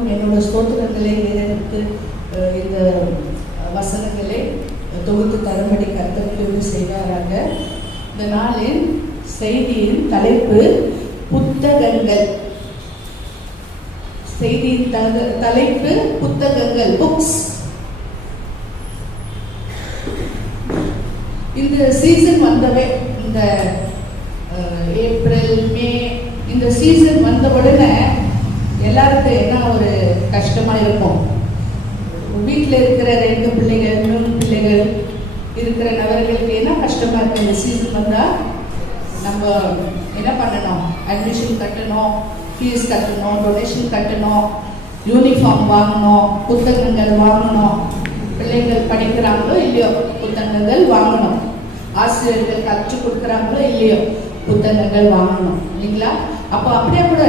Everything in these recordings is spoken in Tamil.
என்னோட ஸ்தோத்திரங்களை ஏறெடுத்து இந்த வசனங்களை தொகுத்து தரும்படி கர்த்தர்களோடு செய்வாராங்க. இந்த நாளின் செய்தியின் தலைப்பு புத்தகங்கள். செய்தியின் தலைப்பு புத்தகங்கள், புக்ஸ். இந்த சீசன் வந்தவே, இந்த ஏப்ரல் மே இந்த சீசன் வந்த உடனே எல்லாருக்கும் என்ன ஒரு கஷ்டமா இருக்கும். வீட்டில் இருக்கிற 2 பிள்ளைகள் 3 பிள்ளைகள் இருக்கிற நபர்களுக்கு என்ன கஷ்டமா இருக்கு. இந்த சீசன் வந்தா நம்ம என்ன பண்ணணும்? அட்மிஷன் கட்டணும், ஃபீஸ் கட்டணும், டொனேஷன் கட்டணும், யூனிஃபார்ம் வாங்கணும், புத்தகங்கள் வாங்கணும். பிள்ளைகள் படிக்கிறாங்களோ இல்லையோ புத்தகங்கள் வாங்கணும். ஆசிரியர்கள் கற்றுக் கொடுக்குறாங்களோ இல்லையோ புத்தகங்கள் வாங்கணும், இல்லைங்களா? அப்போ அப்படியே கூட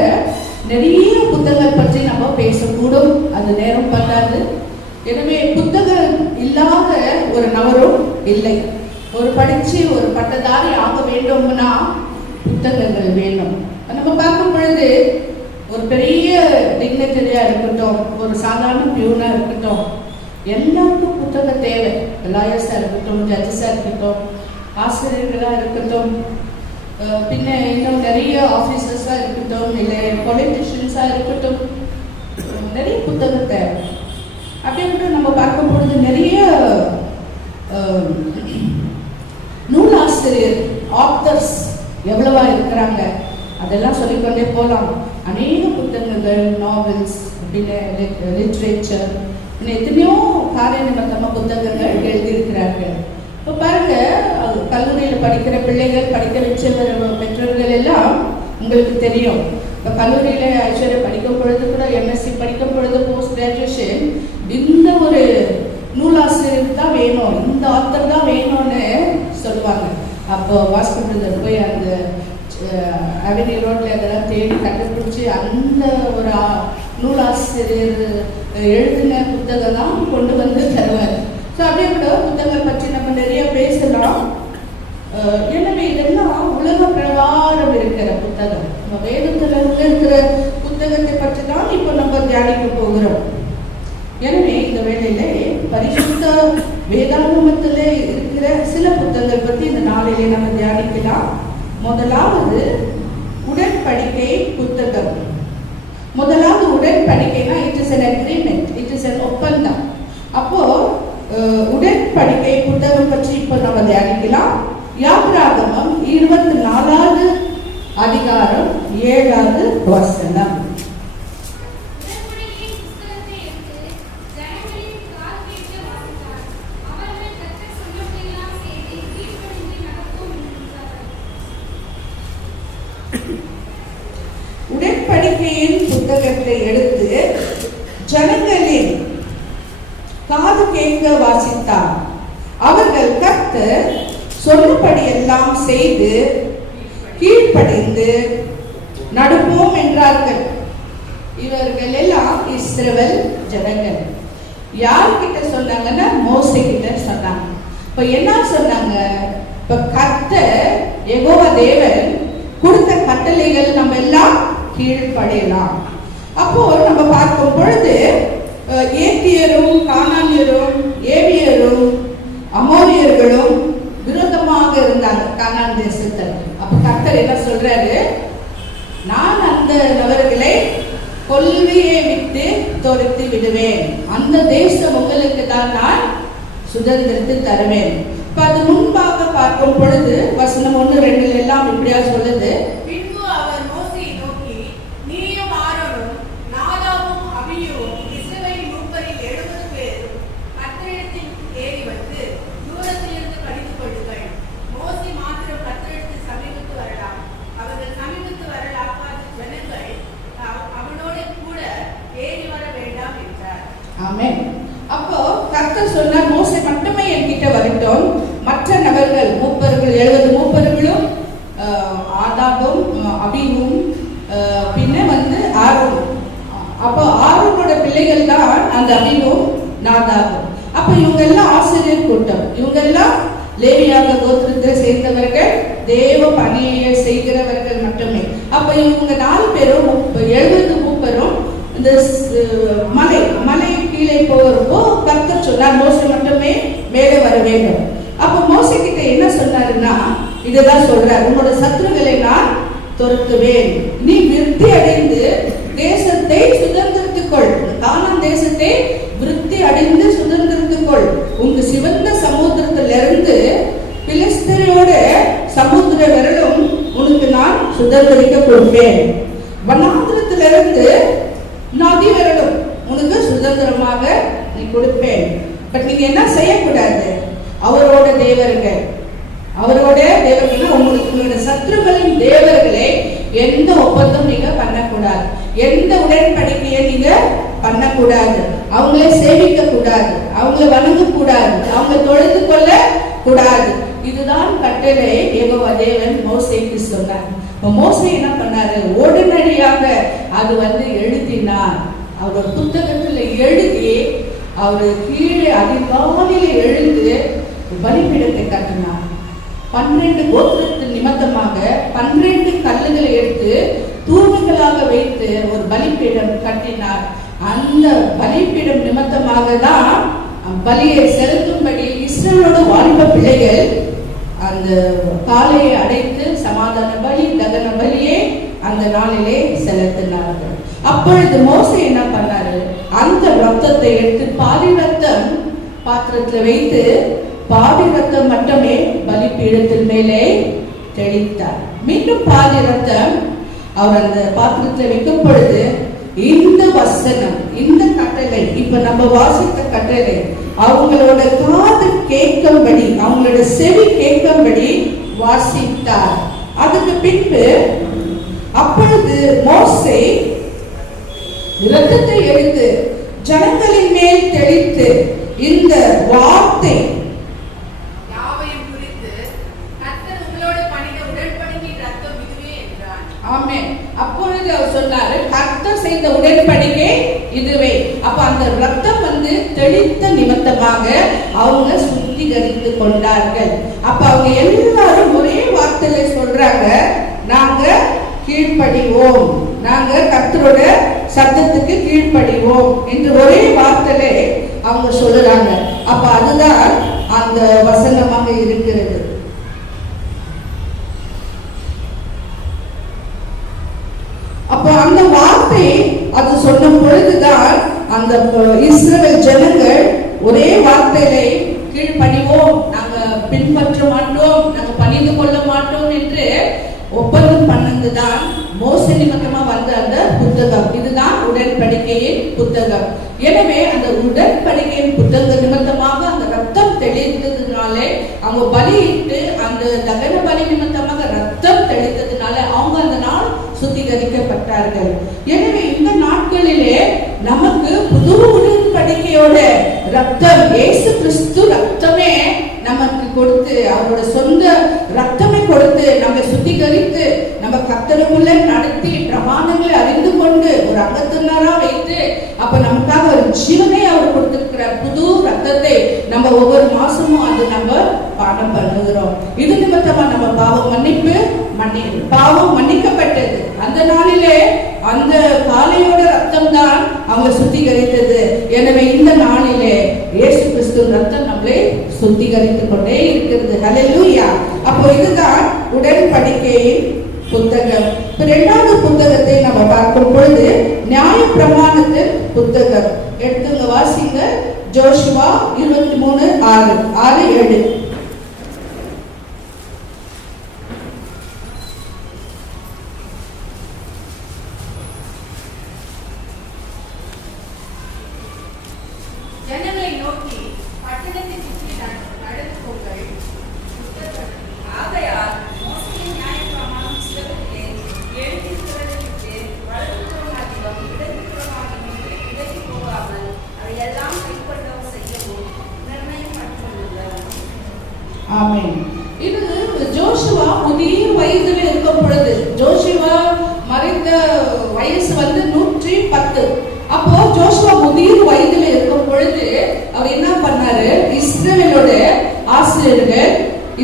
நிறைய புத்தகங்கள் பற்றி நம்ம பேசக்கூடும், அது நேரம் பத்தாது. எனவே புத்தகம் இல்லாத ஒரு நபரும் இல்லை. ஒரு படிச்சு ஒரு பட்டதாரி ஆக வேண்டும்னா புத்தகங்கள் வேணும். நம்ம பார்க்கும் பொழுது ஒரு பெரிய டிக்னட்டரியா இருக்கட்டும், ஒரு சாதாரண பியூனா இருக்கட்டும், எல்லாருக்கும் புத்தகம் தேவை. லாயர்ஸா இருக்கட்டும், ஜட்ஜஸா இருக்கட்டும், ஆசிரியர்களா இருக்கட்டும், பின்ன இன்னும் நிறைய ஆஃபீஸர்ஸா இருக்கட்டும், இல்லை பொலிட்டிஷியன்ஸா இருக்கட்டும், நிறைய புத்தகம் தேவை. அப்படின்ட்டு நம்ம பார்க்கும் பொழுது நிறைய நூலாசிரியர் ஆத்தர்ஸ் எவ்வளவா இருக்கிறாங்க, அதெல்லாம் சொல்லிக்கொண்டே போகலாம். அநேக புத்தகங்கள், நாவல்ஸ், லிட்ரேச்சர், எத்தனையோ காரிய நிமித்தமாக புத்தகங்கள் எழுதியிருக்கிறார்கள். இப்போ பாருங்க, கல்லூரியில் படிக்கிற பிள்ளைகள், படிக்க வச்ச பெற்றோர்கள் எல்லாம் உங்களுக்கு தெரியும். இப்போ கல்லூரியில் ஐஸ்வர்யா படிக்கும் பொழுது கூட, எம்எஸ்சி படிக்கும் பொழுது, போஸ்ட் கிராஜுவேஷன், இந்த ஒரு நூலாசிரியர் தான் வேணும், இந்த ஆத்தர் தான் வேணும்னு சொல்லுவாங்க. அப்போ வாஸ்கோவில் போய் அந்த அவென்யூ ரோட்ல அதெல்லாம் தேடி கண்டுபிடிச்சி அந்த ஒரு நூலாசிரியர் எழுதின புத்தகம் தான் கொண்டு வந்து தருவார். ஸோ அப்படியே கூட புத்தகங்கள் பற்றி நம்ம நிறைய பேசலாம். எனவே இதெல்லாம் உலக பிரகாரம் இருக்கிற புத்தகம். நம்ம வேதத்தில் இருக்கிற புத்தகத்தை பற்றி தான் இப்போ நம்ம தியானிக்க போகிறோம். எனவே இந்த வேளையிலே பரிசுத்த வேதாகமத்தில் இருக்கிற சில புத்தகங்கள் பற்றி இந்த நாளிலே நம்ம தியானிக்கலாம். முதலாவது உடன்படிக்கை புத்தகம். முதலாவது உடன்படிக்கைனா it is an agreement, it is an ஒப்பந்தம். அப்போ உடன்படிக்கை புத்தகம் பற்றி இப்போ நம்ம தியானிக்கலாம். யாத்ராகமம் 24வது அதிகாரம் 7வது வசனம். உடன்படிக்கையின் புத்தகத்தை எடுத்து ஜனங்களின் காது கேட்க வாசித்தார். அவர்கள் கர்த்தர் சொன்னபடி எல்லாம் செய்து கீழ்ப்படிந்து நடப்போம் என்றார்கள். இவர்கள் எல்லாம் இஸ்ரவேல் ஜனங்கள். யார்கிட்ட சொன்னாங்கன்னா மோசே கிட்ட சொன்னாங்க. இப்ப என்ன சொன்னாங்க? இப்ப கர்த்தர் யெகோவா தேவன் கொடுத்த கட்டளைகள் நம்ம எல்லாம் கீழ்ப்படையலாம். அப்போ நம்ம பார்க்கும் பொழுது ஏத்தியரும் கானானியரும் ஏவியரும் அமோரியர்களும் விரோதமாக இருந்தாங்க கானான் தேசத்தில். அப்ப கர்த்தர் என்ன சொல்றாரு? நான் அந்த நபர்களை கொல்வியை விட்டு துரத்தி விடுவேன், அந்த தேசம் உங்களுக்கு தான் நான் சுதந்திரத்தை தருவேன். இப்ப அது முன்பாக பார்க்கும் பொழுது வசனம் 1, 2 எல்லாம் இப்படியா சொல்லுது. பின்பு அவர் மோசேயை நோக்கி, நீயும் ஆரோனும் நாதாபும் அபியூவும் இஸ்ரவேலின் மூப்பரில் 70 பேரும் கர்த்தரிடத்தில் ஏறி வந்து தூரத்திலிருந்து கடிந்து கொள்ளுங்கள். மோசே மாத்திரம் கர்த்தரிடத்தில் சமீபத்து வரலாம். அவர்கள் சமீபத்து வரலாக்காத ஜனங்கள் அவனோடு கூட ஏறி வர வேண்டாம் என்றார். ஆமென். அப்போ கர்த்தர் சொன்னார், மோசே மட்டுமே என்கிட்ட வரட்டும், மற்ற நபர்கள் மூப்பர்கள் 70 மூப்பர்களும் ஆதாபும் அபியும் பின்ன வந்து ஆரோன். அப்போ ஆரோனோட பிள்ளைகள் தான் அந்த அபியும் நாதாபும். அப்ப இவங்க எல்லாம் ஆசிரியர் கூட்டம், இவங்க எல்லாம் லேவியாக கோத்திரத்தை சேர்ந்தவர்கள், தேவ பணியை செய்கிறவர்கள் மட்டுமே. அப்ப இவங்க 4 பேரும் 70 மூப்பரும் இந்த இந்த மலை மலை கீழே போகிறப்போ கர்த்தர் சொன்னார் மோசே மட்டுமே மேலே வர வேண்டும். அப்போ மோசே கிட்ட என்ன சொன்னாருன்னா இதுதான் சொல்றார், உன்னோட சத்துருக்களை நான் துரத்துவேன், நீ விருத்தி அடைந்து தேசத்தை சுதந்திரத்துக்கொள், கானான் தேசத்தை விருத்தி அடைந்து சுதந்திரத்துக்கொள், உங்க சிவந்த சமுத்திரத்திலிருந்து பிலிஸ்தரோட சமுத்திர வரலும் உனக்கு நான் சுதந்திரிக்க கொடுப்பேன், வனாந்திரத்திலிருந்து நதி வரலும் உனக்கு சுதந்திரமாக நீ கொடுப்பேன். பட் நீங்க என்ன செய்யக்கூடாது, அவரோட தேவர்கள், அவரோட தேவர்கள் உங்களுடைய சத்துருக்களின் தேவர்களை எந்த ஒப்பந்தம் நீங்க பண்ணக்கூடாது, எந்த உடன்படிக்கையை நீங்க பண்ணக்கூடாது, அவங்களே சேவிக்க கூடாது, அவங்களை வணங்க கூடாது, அவங்க தொழுது கொள்ள கூடாது. இதுதான் கட்டளை யெகோவா தேவன் மோசேக்கு சொன்னார். மோசே என்ன பண்ணாரு, உடனடியாக அது எழுதினார். அவர் புத்தகத்துல எழுதி அவர் கீழே அதிகாலையில எழுந்து பலிபீடத்தை கட்டினார். 12 கோத்திரத்தின் நிமித்தமாக 12 கல்லுகளை எடுத்து தூண்களாக வைத்து ஒரு பலிபீடம் கட்டினார். அந்த பலிபீடம் நிமித்தமாக தான் பலியை செலுத்தும்படி இஸ்ரவேலோட வாலிப பிள்ளைகள் அந்த காலையை அடைத்து சமாதான பலி தகன பலியை அந்த நாளிலே செலுத்தினார்கள். அப்பொழுது மோசே என்ன பண்ணாரு, அந்த ரத்தத்தை எடுத்து பாதி ரத்தம் பாத்திரத்தில் வைத்து பாதி ரத்தம் மட்டுமே பலிபீடத்தின் மேலே தெளித்தார். மீண்டும் பாதி ரத்தம் அவர் அந்த பாத்திரத்தில் வைக்கும் பொழுது இந்த வசனம், இந்த கட்டளை, இப்ப நம்ம வாசித்த கட்டளை அவங்களோட காது கேட்கும்படி, அவங்களோட செவி கேட்கும்படி வாசித்தார். அதுக்கு பின்பு அப்பொழுது மோசே இரத்தத்தை எடுத்து ஜனங்களின் மேல் தெளித்து இந்த வார்த்தை யாவையும் குறித்து கர்த்தர் உங்களோடு பண்ணின உடன்படிக்கையின் ரத்தம் இதுவே என்றார். ஆமென். அப்பொழுது அவர் சொன்னாரு, கர்த்தர் செய்த உடன்படிக்கை இதுவே. அப்ப அந்த ரத்தம் தெளித்த நிமித்தமாக அவங்க சுத்திகரித்து கொண்டார்கள். அப்ப அவங்க எல்லாரும் ஒரே வார்த்தையில சொல்றாங்க, நாங்க கீழ்ப்படிவோம், நாங்க கர்த்தரோட சத்தத்துக்கு கீழ்ப்படிவோம் என்று ஒரே வார்த்தையில அவங்க சொல்றாங்க. அப்ப அதுதான் அந்த வசனமாக இருக்கிறது. அப்ப அந்த வார்த்தை அது சொன்ன பொழுதுதான் அந்த இஸ்ரவேல் ஜனங்கள் ஒரே வார்த்தையிலே கீழ்ப்படிவோம், நாங்க பின்பற்ற மாட்டோம், நாங்க பணிந்து கொள்ள மாட்டோம் என்று ஒப்பந்தம் பண்ணதுதான் மோசே நிமித்தமா வந்த அந்த புத்தகம். இதுதான் உடன்படிக்கையின் புத்தகம். எனவே அந்த உடன்படிக்கையின் புத்தக நிமித்தமாக அந்த ரத்தம் தெளித்ததுனாலே, அவங்க பலியிட்டு அந்த தகன பலி நிமித்தமாக ரத்தம் தெளித்ததுனால அவங்க அந்த நாள் சுத்திகரிக்கப்பட்டார்கள். எனவே இந்த நாட்களிலே நமக்கு புது உடன்படிக்கையோட ரத்தம், இயேசு கிறிஸ்து ரத்தமே நமக்கு கொடுத்து, அவரோட சொந்த ரத்தமே கொடுத்து நம்ம சுத்திகரித்து நம்ம கர்த்தருக்குள்ள நடத்தி பிரமாணங்களை அறிந்து கொண்டு ஒரு அங்கத்தினரா வைத்து அப்ப நமக்காக ஒரு ஜீவனை அவர் கொடுத்திருக்கிற புது ரத்தத்தை நம்ம ஒவ்வொரு மாசமும் அது நம்ம பானம் பண்ணுகிறோம். இது நிமித்தமா நம்ம பாவம் மன்னிக்கப்பட்டது. அந்த நாளிலே அந்த காளையோட ரத்தம் தான் அவங்க சுத்திகரித்தது. எனவே இந்த நாளிலே இயேசு கிறிஸ்து ரத்தம் நம்மளை சுத்திகரித்துக் கொண்டே இருக்கிறது. ஹல்லேலூயா. அப்போ இதுதான் உடன்படிக்கையின் புத்தகம். இரண்டாவது புத்தகத்தை நம்ம பார்க்கும் பொழுது நியாய பிரமாணத்தின் புத்தகம். எடுத்துங்க, வாசிங்க. ஜோஷுவா 23:6-7. ஜனங்களை நோக்கி பட்டணத்தை சுற்றி நடந்து போங்கள். ஆகையால் மோசேயின் நியாயப்பிரமாணம் புத்தகத்திலே எழுதியிருக்கிறதற்கு வலதுபுறமாகிலும் இடதுபுறமாகிலும் விலகி போகாமல் அவையெல்லாம் கைக்கொள்ளவும் செய்யவும் நிர்ணயம் பண்ணிக்கொள்ளுங்கள். ஆமென். இது ஜோஷுவா முதிய வயதில் இருக்கும் பொழுது, ஜோஷுவா மறைந்த வயசு 110. அப்போ ஜோஷுவா முதிய வயதில் இருக்கும் பொழுது அவர் என்ன பண்ணாரு, இஸ்ரவேலோட ஆசிரியர்கள்,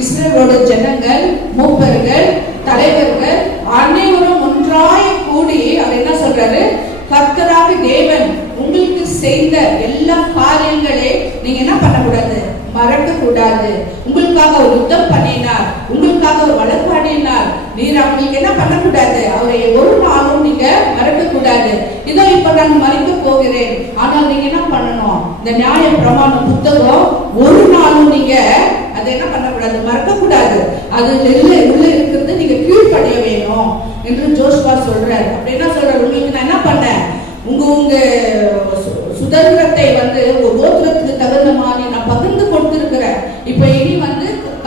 இஸ்ரவேலோட ஜனங்கள், மூப்பர்கள், தலைவர்கள் அனைவரும் ஒன்றாய் கூடி அவர் என்ன சொல்றாரு, கர்த்தரா கர்த்தராகிய தேவன் உங்களுக்கு செய்த எல்லா காரியங்களே நீங்க என்ன பண்ணக்கூடாது, மறக்க கூடாது. உங்களுக்காக ஒரு யுத்தம் பண்ணினார், உங்களுக்காக ஒரு வழக்காடினார், நீர் அவங்களுக்கு என்ன பண்ணக்கூடாது, அவரை ஒரு நாளும் நீங்க மறக்க கூடாது. இதோ இப்ப நான் மறிக்க போகிறேன், ஆனால் நீங்க என்ன பண்ணணும், இந்த நியாய பிரமாண புத்தகம் ஒரு நாளும் நீங்க அதை என்ன பண்ணக்கூடாது, மறக்க கூடாது. அது உள்ள இருக்கிறது நீங்க கீழ்ப்படிய வேணும் என்று ஜோஷுவா சொல்றாரு. அப்படி என்ன சொல்றாரு, உங்களுக்கு நான் என்ன பண்ணேன், உங்க சுதந்திரத்தை ஒரு கோத்திரத்துக்கு தகுந்த மாதிரி நான் பகிர்ந்து கொடுத்திருக்கிறேன். இப்ப இனி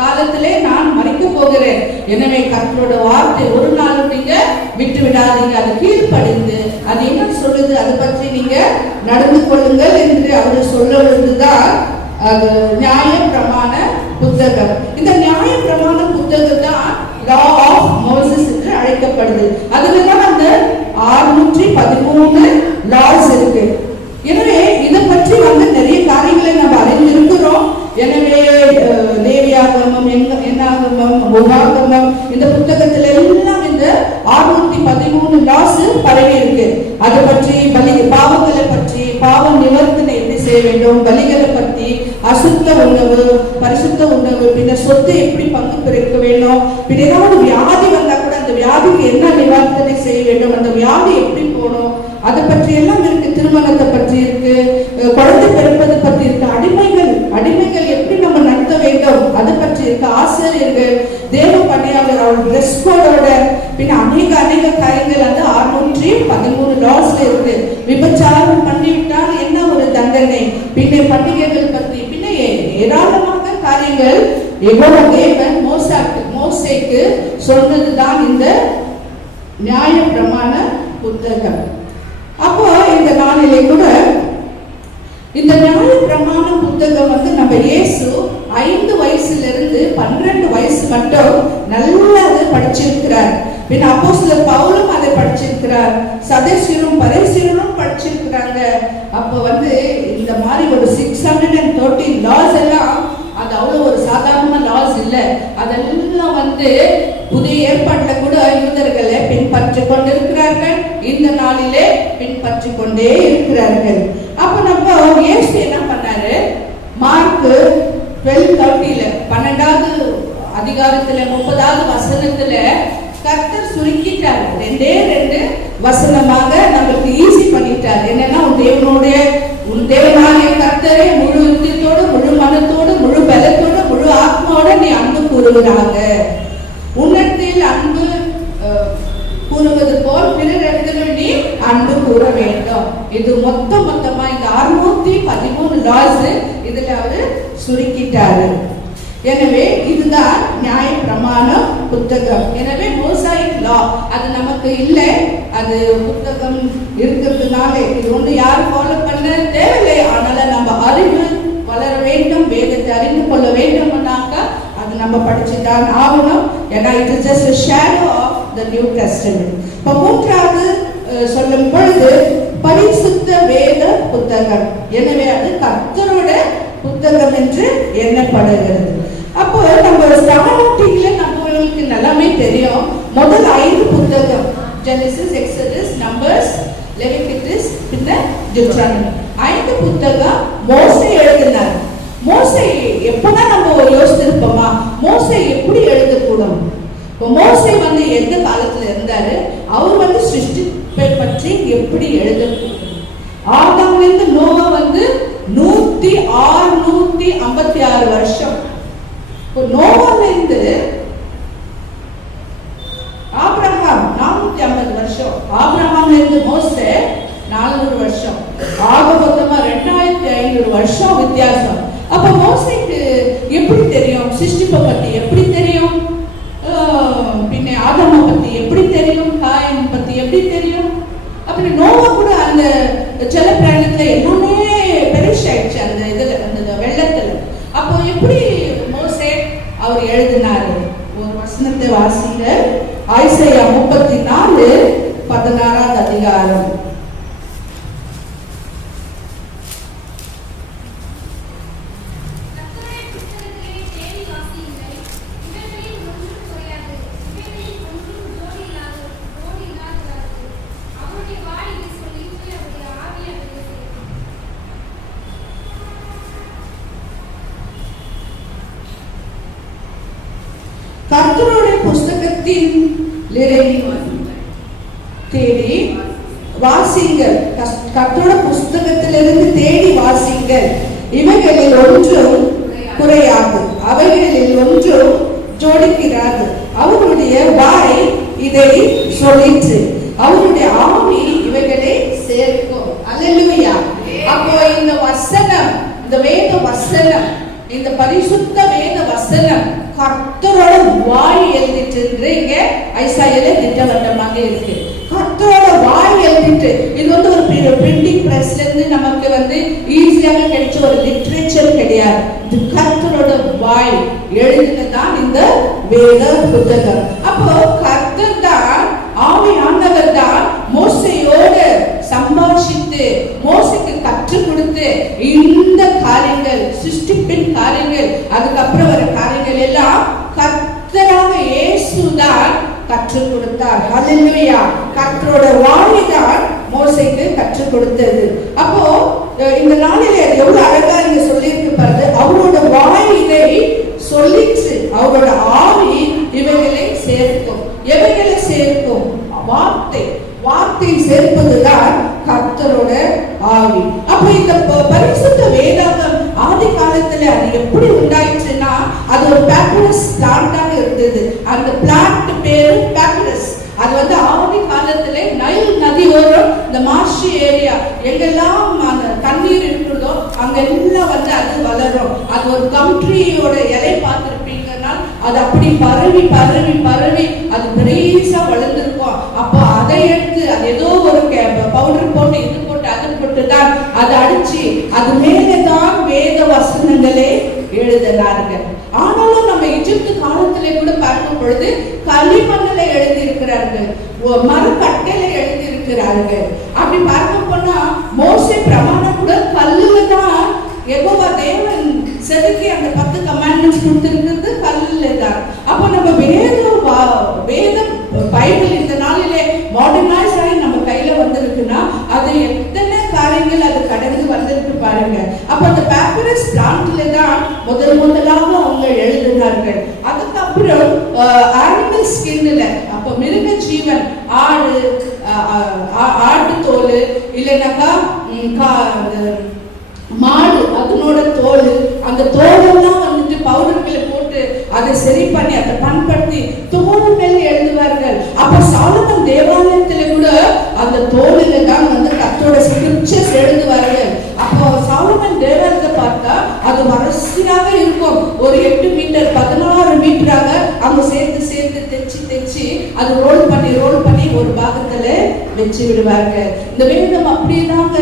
காலத்திலே நான் மறிக்க போகிறேன். எனவே கர்த்தரோட வார்த்தை ஒரு நாளும் நீங்க விட்டு விடாதீங்க, அது கீழ்ப்படிந்து அது என்ன சொல்லுது அதை பற்றி நீங்க நடந்து கொள்ளுங்கள் என்று அவர் சொல்லுதான் அது நியாய பிரமாண புத்தகம். இந்த நியாய பிரமாண புத்தகம் தான் லா ஆஃப் மோசஸ் என்று அழைக்கப்படுது. அதுலதான் அந்த 613 லாஸ் இருக்கு. எனவே இதை பற்றி நிறைய காரியங்களை நம்ம அறிந்திருக்கிறோம். எனவே லேவியாகமம், என்னாகமம், உபாகமம், இந்த புத்தகத்துல எல்லாம் இந்த 613 லாஸ் பரவி இருக்கு. அதை பற்றி பாவங்களை பற்றி, பாவ நிவர்த்தனை எப்படி செய்ய வேண்டும், பலிகளை பற்றி, அசுத்த உணவு, பரிசுத்த உணவு, பின்ன சொத்து எப்படி பங்கு பிரிக்க வேண்டும், பின்ன ஏதாவது வியாதி வந்தா கூட அந்த வியாதிக்கு என்ன நிவர்த்தனை செய்ய வேண்டும், அந்த வியாதி எப்படி போகணும், அதை பற்றி எல்லாம் இருக்கு. திருமணத்தை பற்றி இருக்கு, குழந்தை பிறப்பதை பற்றி இருக்கு, அடிமைகள் எப்படி நம்ம நடத்த வேண்டும் அதை பற்றி இருக்கு, ஆசிரியர்கள், தேவ பணியாளர், அவர் டிரெஸ் கோடோட, பின்ன அநேக காரியங்கள் 613 லாஸ்ல இருக்கு. விபச்சாரம் பண்ணிவிட்டால் என்ன ஒரு தண்டனை, பின்ன பண்டிகைகள் பற்றி, பின்ன ஏராளமாக காரியங்கள் யெகோவா தேவன் மோசேக்கு சொன்னதுதான் இந்த நியாய பிரமாண புத்தகம். அப்போ இந்த நாளிலே கூட இந்த நியாய பிரமாண புத்தகம் நம்ம இயேசு 5 வயசுல 12 வயசு மட்டும் நல்லா படிச்சிருக்கிறார். பின் அப்போஸ்தலர் பவுலும் அதை படிச்சிருக்கிறார், சதேசியரும் பரிசேயரும் படிச்சிருக்கிறாங்க. அப்போ இந்த மாதிரி ஒரு 613 லாஸ் எல்லாம் அது அவ்வளவு ஒரு சாதாரண லாஸ் இல்லை. அதெல்லாம் புதிய ஏற்பாட்டுல கூட யூதர்களை பின்பற்றி கொண்டிருக்கிறார்கள், இந்த நாளிலே பின்பற்றி கொண்டே இருக்கிறார்கள். அப்ப நம்ம இயேசு என்ன பண்ணாரு, மார்க் 12:30 12வது அதிகாரத்துல 30வது வசனத்துல கர்த்தர் சுருக்கிட்டார். 2 வசனமாக நமக்கு ஈஸி பண்ணிட்டார். என்னன்னா, உன் தேவனாகிய கர்த்தரை முழு யுக்தியோடு, முழு மனத்தோடு, முழு பலத்தோடு, முழு ஆத்மாவோட நீ அன்பு கூறுகிறாங்க. உன்னத்தில் அன்பு கூறுவது போல் பிறரிடத்திலும் நீ அன்பு கூற வேண்டும். இது மொத்தமா இந்த 613 லாஸ் இதுல அவரு சுருக்கிட்டாரு. எனவே இதுதான் நியாய பிரமாண புத்தகம். எனவே மோசாயிக் லா அது நமக்கு இல்லை, அது புத்தகம் இருக்கிறதுனால இது ஒன்று யாரும் ஃபாலோ பண்ண தேவையில்லை. ஆனால நம்ம அறிவு வளர வேண்டும், வேதத்தை அறிந்து கொள்ள வேண்டும்னாக்கா அது நம்ம படிச்சுதான் ஆகணும். ஏன்னா it is just a shadow of the New Testament. இப்போ 3வது சொல்லும் பொழுது பரிசுத்த வேத புத்தகம். எனவே அது கர்த்தரோட புத்தகம் என்று எண்ணப்படுகிறது. அப்போ நம்ம ஸ்டார்டிங்ல நம்மளுக்கு நல்லாமே தெரியும், முதல் 5 புத்தகம் ஜெனசிஸ், எக்ஸோடஸ், நம்பர்ஸ், லெவிட்டிகஸ், பின்ன டியூட்டரானமி, 5 புத்தகம் மோசே எழுதினார். மோசே எப்பதான் நம்ம யோசிச்சிருப்போமா, மோசே எப்படி எழுதக்கூடும்? மோசே எந்த காலத்துல இருந்தாரு, அவர் சிருஷ்டிப்பை பற்றி எப்படி எழுதக்கூடும்? ஆதாமிலிருந்து நோவா 656 வருஷம். நோவாலிருந்து ஆபிரகாம் 450 வருஷம், ஆபிரகாம்ல இருந்து மோசே 400 வருஷம், ஆக மொத்தமா 2500 வருஷம் வித்தியாசம். அப்ப மோசேக்கு எப்படி தெரியும் சிருஷ்டிப்பை பத்தி, எப்படி தெரியும், பின்ன ஆதாமை பத்தி எப்படி தெரியும், காயின் பத்தி எப்படி தெரியும்? அப்படி நோவா கூட அந்த ஜல பிராணத்துல எல்லாமே பெரிஷ் ஆயிடுச்சு அந்த இதுல, அந்த வெள்ளத்துல. அப்போ எப்படி மோசே அவர் எழுதினாரு? ஒரு வசனத்தை வாசிங்க, ஐசையா 34:16 அதிகாரம். கர்த்தருடைய புஸ்தகத்தின் தேடி வாசிங்கள். கர்த்தருடைய புஸ்தகத்திலிருந்து தேடி வாசிங்கள். இவைகளில் ஒன்றும் குறையாது, அவைகளில் ஒன்றும் ஜோடிக்கிறாது. அவருடைய வாய் இதை சொல்லிற்று, அவருடைய ஆவி இவைகளை சேர்க்கும். அல்லேலூயா. அப்போ இந்த வசனம், இந்த வேத வசனம், இந்த பரிசுத்த வேத வசனம் கர்த்தரோட வாய் எழுதிட்டு இங்க ஐசாயால திட்டவட்டமாக இருக்கு. கர்த்தரோட வாய் எழுதிட்டு, இது வந்து ஒரு பிரிண்டிங் பிரஸ்ல இருந்து நமக்கு ஈஸியாக கிடைச்ச ஒரு லிட்ரேச்சர் கிடையாது. இது கர்த்தரோட வாய் எழுதினதான் இந்த வேத புத்தகம். அப்போ கர்த்தர் தான், ஆவியானவர் தான் மோசையோட சம்பாஷித்து மோசைக்கு கற்றுக் கொடுத்து இந்த காரியங்கள், சிருஷ்டிப்பின் காரியங்கள், அதுக்கப்புறம் வர காரியங்கள் எல்லாம் கர்த்தராக இயேசுதான் கற்றுக் கொடுத்தார். ஹல்லேலூயா. கர்த்தரோட வாய் தான் மோசைக்கு கற்றுக் கொடுத்தது. அப்போ இந்த நாளிலே எவ்வளவு அழகா இங்க சொல்லியிருக்கு பாருங்க. அவரோட வாய் இதை சொல்லிச்சு, அவரோட ஆவி இவைகளை சேர்க்கும். எவைகளை சேர்க்கும்? வார்த்தை சேர்ப்பதுதான் கர்த்தரோட ஆவி. அப்ப இந்த பரிசுத்த வேதாகம் ஆதி காலத்துல அது எப்படி உண்டாயிடுச்சுன்னா, அது ஒரு பேப்பரஸ் பிளான்டாக இருந்தது. அந்த பிளான்ட் பேரு பேப்பரஸ். அது ஆதி காலத்துல நைல் நதி ஓரம், இந்த மார்ஷி ஏரியா எங்கெல்லாம் அந்த தண்ணீர் இருக்கிறதோ அங்கெல்லாம் அது வளரும். அது ஒரு கண்ட்ரியோட இலை பார்த்திருப்பீங்கன்னா அது அப்படி பரவி பரவி பரவி அது பெருசா வளர்ந்துருக்கும். அப்போ அதை எடுத்து அது ஏதோ ஒரு பவுடர் போட்டு இது போட்டு அது போட்டு தான் அதை அடிச்சு அது மேலேதான் வேத வசனங்களே எழுதினார்கள். ஆனாலும் நம்ம எகிப்து காலத்திலே கூட பார்க்கும் பொழுது களிமண்ணில எழுதி இருக்கிறார்கள், மரக்கட்டையில எழுதி இருக்கிறார்கள். அப்படி பார்க்க போனா மோசே பிரமாணம் கூட கல்லுல தான் யெகோவா தேவன் செதுக்கி அந்த 10 கமாண்ட்மெண்ட்ஸ் கொடுத்திருக்கிறது கல்லுல தான். அப்ப நம்ம வேதம் பைபிள் இந்த நாளிலே மாடர்னைஸ் ஆகி நம்ம கையில வந்திருக்குன்னா அது எத்தனை காரியங்கள் அது கடந்து வந்திருக்கு பாருங்க. அப்ப அந்த பேப்பரஸ் பிளான்ட்ல தான் முதலாக அவங்க எழுதினார்கள். அதுக்கப்புறம் அனிமல் ஸ்கின்ல, அப்ப மிருக ஜீவன், ஆட்டு தோல் இல்லைனாக்கா மாடு, அதனோட தோல், அந்த தோலெல்லாம் பவுடர்களை போட்டு அதை சரி பண்ணி அதை பண்படுத்தி தோல் மேல எழுதுவார்கள். அப்ப சாலமன் தேவாலயத்துல கூட அந்த தோலில தான் கர்த்தரோட ஸ்கிரிப்சர்ஸ் எழுதுவார்கள். அப்போ சாலமன் தேவாலயத்தை பார்த்தா அது வரிசையாக இருக்கும். ஒரு 8 மீட்டர் 16 மீட்டராக அவங்க சேர்த்து சேர்த்து தைச்சு அது ரோல் பண்ணி ஒரு பாகத்துல வச்சு விடுவார்கள். இந்த வேதம் அப்படியேதாங்க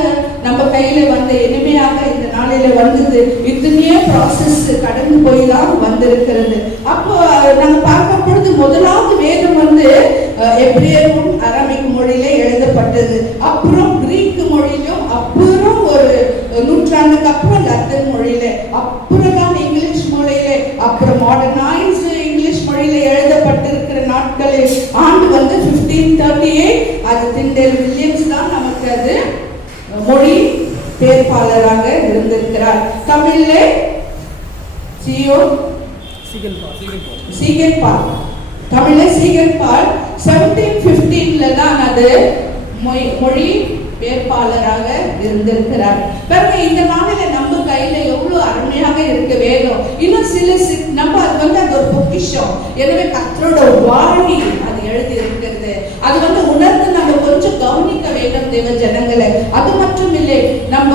நம்ம கையில இனிமையாக இந்த நாளில வந்தது. இத்தனையே ப்ராசஸ் கடந்து போய் தான் வந்திருக்கிறது. அப்போ நாங்க பார்க்கும் பொழுது முதலாவது வேதம் எபிரேயரும் அரபிக் மொழியில எழுதப்பட்டது. அப்புறம் கிரீக் மொழியிலும், அப்புறம் ஒரு நூற்றாண்டுக்கு அப்புறம் லத்தீன் மொழியில, அப்புறம் தான் இங்கிலீஷ் மொழியில, அப்புறம் மாடர்னைஸ்டு இங்கிலீஷ் மொழியில எழுதப்பட்டிருக்கிற நாட்களில் ஆண்டு 1538 அது திண்டேல் வில்லியம்ஸ் தான் நமக்கு அது மொழி பெயர்ப்பாளராக இருந்திருக்கிறார். தமிழ்ல சீகன்பால், தமிழ்ல சீகன்பால் 1715 தான் அது மொழி வேட்பாளராக இருந்திருக்கிறார். பாருங்க, இந்த நாளில நம்ம கையில எவ்வளவு அருமையாக இருக்க வேணும். இன்னும் சில நம்ம அது அது ஒரு பொக்கிஷம். எனவே கர்த்தரோட வாணி அது எழுதி இருக்கிறது. அது உணர்ந்து நம்ம கொஞ்சம் கவனிக்க வேண்டும் தேவ ஜனங்களை. அது மட்டும் இல்லை, நம்ம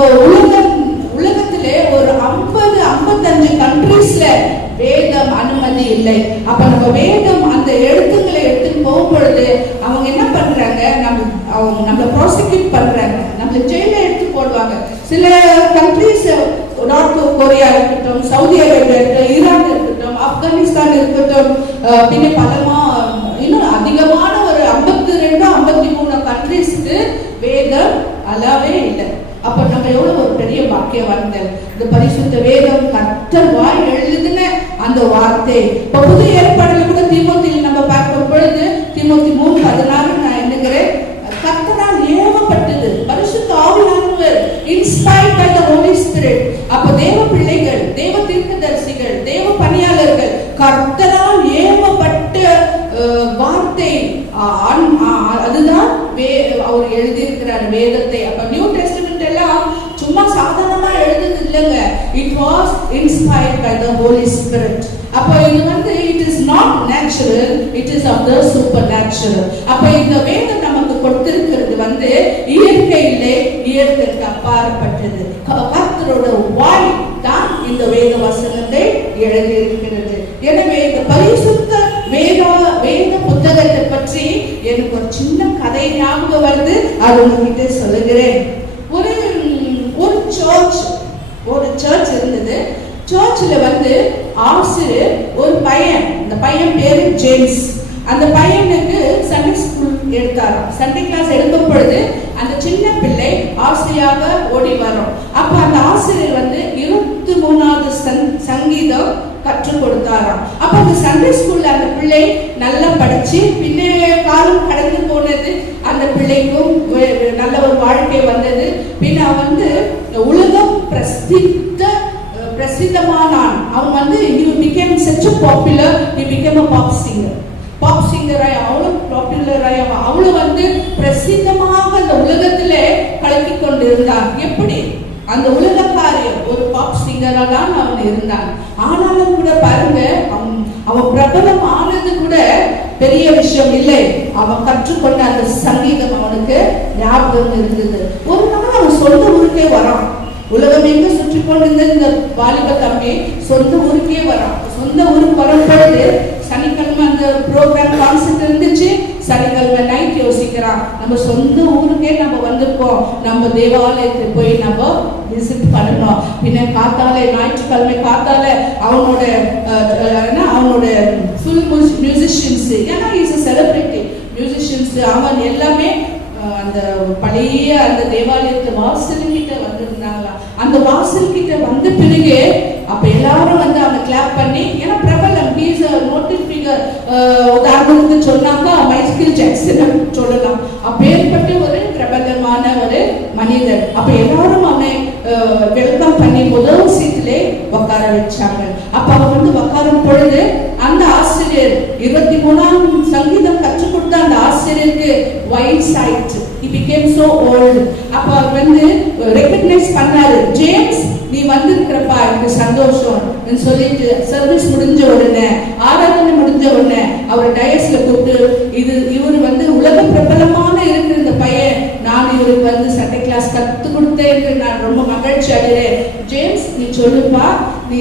உலகத்திலே ஒரு 50-55 கண்ட்ரீஸ்ல வேதம் அனுமதி இல்லை. அப்ப நம்ம வேதம் அந்த எழுத்துக்களை எடுத்துட்டு போகும் பொழுது அவங்க என்ன பண்றாங்க, நம்ம ப்ராசிக்யூட் பண்றாங்க, நம்ம ஜெயில எடுத்து போடுவாங்க. சில கண்ட்ரீஸ், நார்த் கொரியா இருக்கட்டும், சவுதி அரேபியா இருக்கட்டும், ஈரான் இருக்கட்டும், ஆப்கானிஸ்தான் இருக்கட்டும், பின்ன இன்னும் அதிகமான ஒரு 52-53 கண்ட்ரீஸ்க்கு வேதம் அலாவே இல்லை. அப்ப நம்ம எவ்வளவு ஒரு பெரிய வாக்கியவான்கள். இந்த பரிசுத்த வேதம் கர்த்தர் வாய் எழுதுன அந்த வார்த்தை. இப்ப புதிய ஏற்பாடுல கூட தீமோத்தியில் நம்ம பார்க்கும் பொழுது தீமோத்தி 3:16 நான் எண்ணுகிறேன், கர்த்தரால் ஏவப்பட்டது, பரிசுத்த ஆவியானவர், inspired by the holy spirit. அப்ப தேவ பிள்ளைகள், தேவ தீர்க்கதரிசிகள், தேவ பணியாளர்கள் கர்த்தரால் ஏவப்பட்ட அதுதான் அவர் எழுதியிருக்கிறார் வேதத்தை. அப்ப நியூ டெஸ்டமெண்ட் எல்லாம் சும்மா சாதாரணமா எழுதுறது இல்லைங்க. It was inspired by the holy spirit. அப்ப இது வந்து it is not natural, it is of the supernatural. அப்ப இந்த வேதம் நமக்கு கொடுத்திருக்கிறது வந்து இயற்கையிலே இயற்கைக்கு அப்பாற்பட்டது. கர்த்தரோட வாய் தான் இந்த வேத வசனத்தை எழுதியிருக்கிறது. எனவே இந்த பரிசுத்த வேத புத்தகத்தை பற்றி எனக்கு ஒரு சின்ன கதை ஞாபகம் வருது, அது உங்ககிட்ட சொல்லுகிறேன். ஒரு சர்ச் இருந்தது. சர்ச்ல வந்து ஆசிரியர் ஒரு பையன், அந்த பையன் பேரு ஜேம்ஸ். அந்த பையனுக்கு சண்டே ஸ்கூல் எடுத்தாராம். சண்டே கிளாஸ் எடுக்கும் பொழுது அந்த சின்ன பிள்ளை ஆசிரியாக ஓடி வரும். அப்ப அந்த ஆசிரியர் வந்து 23வது சங்கீதம் கற்றுக் கொடுத்தாராம். அப்ப அந்த சண்டே ஸ்கூல்ல அந்த பிள்ளை நல்லா படிச்சு பின்னைய காலம் கடந்து போனது. அந்த பிள்ளைக்கும் நல்ல ஒரு வாழ்க்கை வந்தது. பின்ன வந்து உலகம் பிரசித்தமானான். அவன் வந்து he became such a popular, he became a pop singer. அவ்வளவு பாப்புலராய் அவ்வளவு வந்து பிரசித்தமாக அந்த உலகத்திலே கலக்கி கொண்டு இருந்தான். எப்படி அந்த உலக காரியம் ஒரு பாப் சிங்கரா தான் அவன் இருந்தான். ஆனாலும் கூட பாருங்க, அவன் பிரபலம் ஆனது கூட பெரிய விஷயம் இல்லை. அவன் கற்றுக்கொண்ட அந்த சங்கீதம் அவனுக்கு ஞாபகம் இருந்தது. ஒரு நாள் அவன் சொந்த ஊருக்கே வரான். உலகம் எங்க சுற்றி கொண்டிருந்த இந்த வாலிப தம்பி சொந்த ஊருக்கே வரான். சொந்த ஊருக்கு வரும்பொழுது சனிக்கிழமை அந்த ப்ரோக்ராம் கான்செப்ட் இருந்துச்சு. சனிக்கிழமை நைட் யோசிக்கிறான், நம்ம சொந்த ஊருக்கே நம்ம வந்திருக்கோம், நம்ம தேவாலயத்துக்கு போய் நம்ம விசிட் பண்ணணும். பின்ன காத்தாலே ஞாயிற்றுக்கிழமை காத்தாலே அவனோட ஃபுல் மியூசிஷியன்ஸ், ஏன்னா இஸ் a celebrity மியூசிஷியன்ஸ், அவன் எல்லாமே அந்த பழைய அந்த தேவாலயத்து வாசல் கிட்ட வந்திருந்தாங்களா. அந்த வாசல் கிட்ட வந்த பிறகு அப்ப எல்லாரும் வந்து அவனை கிளாப் பண்ணி, ஏன்னா பிரபலம், he is a noted figure. உதாரணத்துக்கு சொன்னாக்கா மைக்கேல் ஜாக்சன் சொல்லலாம். அப்பேற்பட்ட ஒரு பிரபலமான ஒரு மனிதர். அப்ப எல்லாரும் அவனை வெல்கம் பண்ணி முதல் சீட்டிலே உட்கார வச்சாங்க. அப்ப அவன் வந்து உட்காரும் பொழுது அந்த ஆசிரியர் 23ஆம் சங்கீதம் கற்றுக் கொடுத்த அந்த ஆசிரியருக்கு வயசு ஆயிடுச்சு. he became so old. அப்ப வந்து ரெகக்னைஸ் பண்ணாரு, ஜேம்ஸ் நீ வந்திருக்கிறப்பா எனக்கு சந்தோஷம் சொல்லிட்டு சர்வீஸ் முடிஞ்ச உடனே, ஆராதனை முடிஞ்ச உடனே அவர் டயஸ்ல கூப்பிட்டு, இவர் வந்து உலக பிரபலமான இருக்கிற இந்த பையன், நான் இவருக்கு வந்து சண்டே கிளாஸ் கத்து கொடுத்தேன், நான் ரொம்ப மகிழ்ச்சி அடைகிறேன். ஜேம்ஸ் நீ சொல்லுப்பா, நீ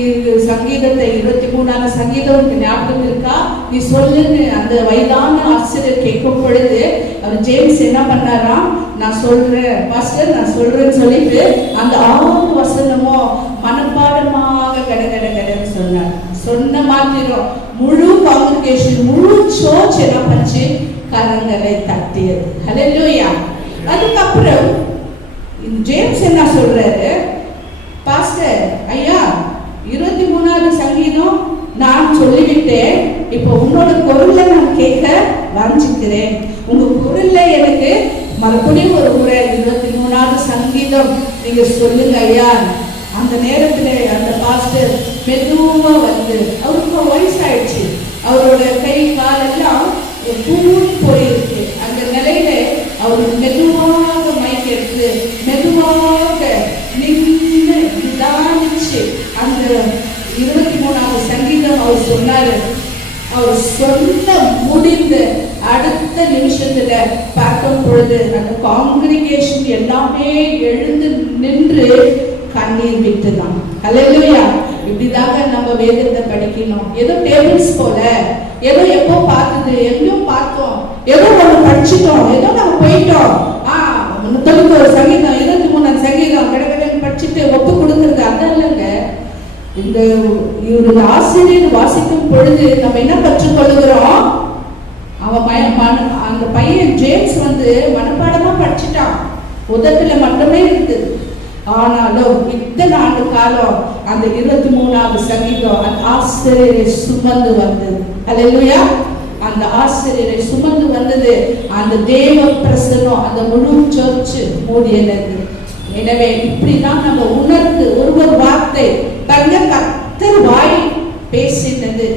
சங்கீதத்தை 23ஆம் சங்கீதம் உனக்கு ஞாபகம் இருக்கா, நீ சொல்லுன்னு அந்த வயதான ஆசிரியர் கேட்கும் பொழுது அவர் ஜேம்ஸ் என்ன பண்ணாராம், நான் சொல்றேன் பாஸ்டர், நான் சொல்றேன்னு சொல்லிட்டு அந்த 6 வசனமும் மனப்பாடமாக கடகடன்னு சொன்னார். சொன்ன மாத்திரம் முழு காங்கிரிகேஷன், முழு சர்ச் என்ன பண்ணி கரங்களை தட்டியது. ஹல்லேலூயா. அதுக்கப்புறம் ஜேம்ஸ் என்ன சொல்றாரு, பாஸ்டர் ஐயா 23ஆவது சங்கீதம் நான் சொல்லிவிட்டேன், இப்போ உன்னோட குரல்ல நான் கேட்க வாஞ்சிக்கிறேன். உங்க குரல்ல எனக்கு மறுபடியும் ஒரு முறை 23ஆவது சங்கீதம் நீங்க சொல்லுங்க ஐயா. அந்த நேரத்துல அந்த பாஸ்டர் மெதுவா வந்து, அவருக்கு வயசாயிடுச்சு, அவரோட கை காலெல்லாம் பூண்டு போயிருக்கு. அந்த நிலையில அவர் மெதுவாக மைக் எடுத்து மெதுவாக நின்று நிதானிச்சு அந்த 23ஆவது சங்கீதம் அவர் சொன்னாரு. அவர் சொல்ல முடிந்த அடுத்த நிமிஷத்துல பார்க்கும் பொழுது அந்த காங்கிரிகேஷன் எல்லாமே எழுந்து நின்று கண்ணீர் விட்டுதான். ஹல்லேலூயா. இப்படிதாக நம்ம வேதத்தை படிக்கணும். ஏதோ டேபிள்ஸ் போல, ஏதோ எப்போ பார்த்தது எங்கேயோ பார்த்தோம், ஏதோ ஒன்று படிச்சுட்டோம், ஏதோ நம்ம போயிட்டோம், 31 சங்கீதம் 23ஆம் சங்கீதம் கடற்கடன் படிச்சுட்டு ஒப்பு கொடுக்கறது அதல்லங்க. இந்த இவருடைய ஆசிரியர் வாசிக்கும் பொழுது நம்ம என்ன கற்றுக்கொள்ளுகிறோம், அந்த பையன் ஜேம்ஸ் வந்து மனப்பாடமா படிச்சுட்டான், உதட்டுல மட்டுமே இருக்குது. ஆனாலும் இத்தனை ஆண்டு காலம் அந்த 23ஆவது சங்கீதம் அந்த ஆசிரியரை சுமந்து வந்தது. ஹல்லேலூயா. அந்த ஆசிரியரை சுமந்து வந்தது. அந்த தேவ பிரசன்னம் அந்த முழு சர்ச் மூடியது. எனவே இப்படிதான் நம்ம உணர்ந்து ஒரு வார்த்தை தங்க கர்த்தர் வாய் பேசினது.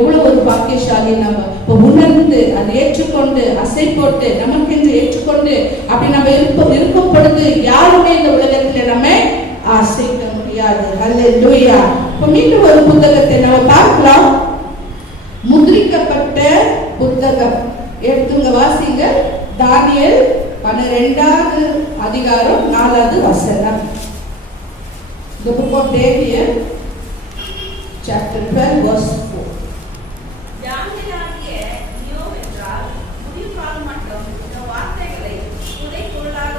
எவ்வளவு ஒரு பாக்கியசாலி நம்ம இப்போ உணர்ந்து அதை ஏற்றுக்கொண்டு அசை போட்டு நமக்கென்று ஏற்றுக்கொண்டு அப்படி நம்ம இருக்கும் பொழுது யாருமே இந்த உலகத்துல நம்ம அசைக்க முடியாது. ஹல்லேலூயா. இப்போ மீண்டும் ஒரு புத்தகத்தை நம்ம பார்க்கலாம். முദ്രിக்கப்பட்ட புத்தகம் எடுத்துங்க, வாசிங்க. தானியேல் 12வது அதிகாரம் 4வது வசனம். The book of Daniel chapter 12 verse 4. தானியேலாகிய நீயோ என்றால் முடிவுகாலம் மட்டும் இந்த வார்த்தைகளை புதைக்குள்ளாக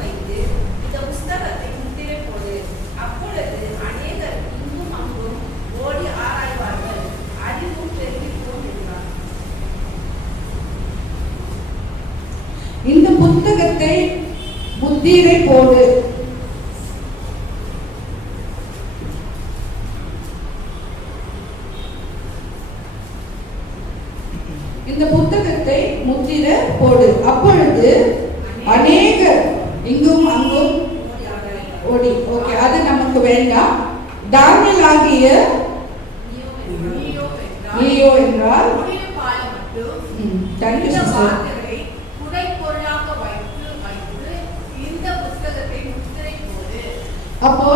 வைத்து இந்த புஸ்தகத்தை முத்திரை போடு. அப்பொழுது அநேகர் இங்கும் அங்கும் ஓடி ஆராய்வார்கள், அறிவும் பெருகிப்போம் என்றார். இந்த புத்தகத்தை முத்திரை போடு. இந்த புத்தகத்தை முத்திரை போடு. அப்பொழுது அநேகர் இங்கும் அங்கும் ஓடி. ஓகே, அது நமக்கு வேண்டாம். தானியேலாகிய நீயோ என்றால் தேங்க்யூ சிஸ்டர். அப்போ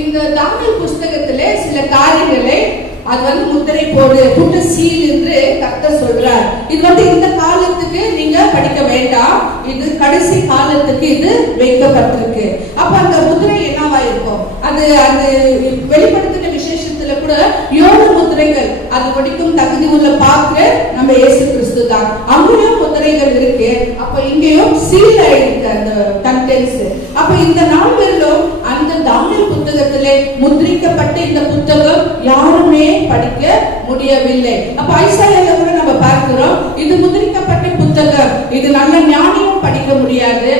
இந்த தானியேல் புஸ்தகத்திலே சில காரியங்களை அது முத்திரை போடு, புட்டு சீல் என்று கர்த்தர் சொல்றார். இது இந்த காலத்துக்கு நீங்க படிக்க வேண்டாம், இது கடைசி காலத்துக்கு இது வைக்கப்பட்டிருக்கு. அப்ப அந்த முத்திரை என்னவா இருக்கும்? அது வெளிப்படுத்தின விசேஷத்துல கூட 7 முத்திரைகள் அது படிக்கும் தகுதி உள்ள பாக்குற நம்ம இயேசு கிறிஸ்து தான். அங்கேயும் முத்திரைகள் இருக்கு. அப்ப இங்கேயும் சீல் ஆயிருக்கு அந்த கண்டென்ட்ஸ். அப்ப இந்த நாள்களிலும் அந்த தானியேல் புத்தகத்திலே முத்திரிக்கப்பட்ட இந்த புத்தகம் யாருமே படிக்க முடியவில்லை. அப்ப ஐசாயால கூட நம்ம பார்க்கிறோம், இது முத்திரிக்கப்பட்ட புத்தகம், இது நல்ல ஞானியும் படிக்க முடியாது,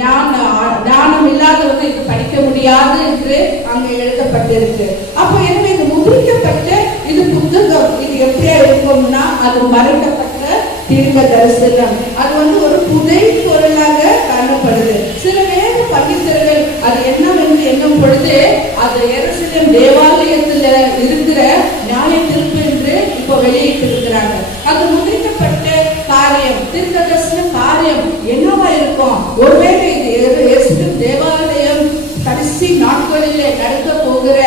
ஞானம் இல்லாதவங்க இது படிக்க முடியாது என்று அங்க எழுதப்பட்டிருக்கு. அப்ப எனவே இது முத்திரிக்கப்பட்ட இது புத்தகம் இது எப்படியா இருக்கும்னா அது மறைக்கப்பட்ட தீர்க்க தரிசனம். அது ஒரு புதை பொருளாக காணப்படுது. சில வேத பண்டிதர்கள் அது என்னவென்று எண்ணும் பொழுது அது எருசலேம் தேவாலயத்துல இருக்கிற நியாய தீர்ப்பு என்று இப்ப வெளியிட்டு இருக்கிறாங்க. அது முதிரிக்கப்பட்ட காரியம், தீர்க்க தரிசன காரியம் என்னவா இருக்கும்? ஒருவேளை இது எருசலேம் தேவாலயம் கடைசி நாட்களிலே நடக்க போகிற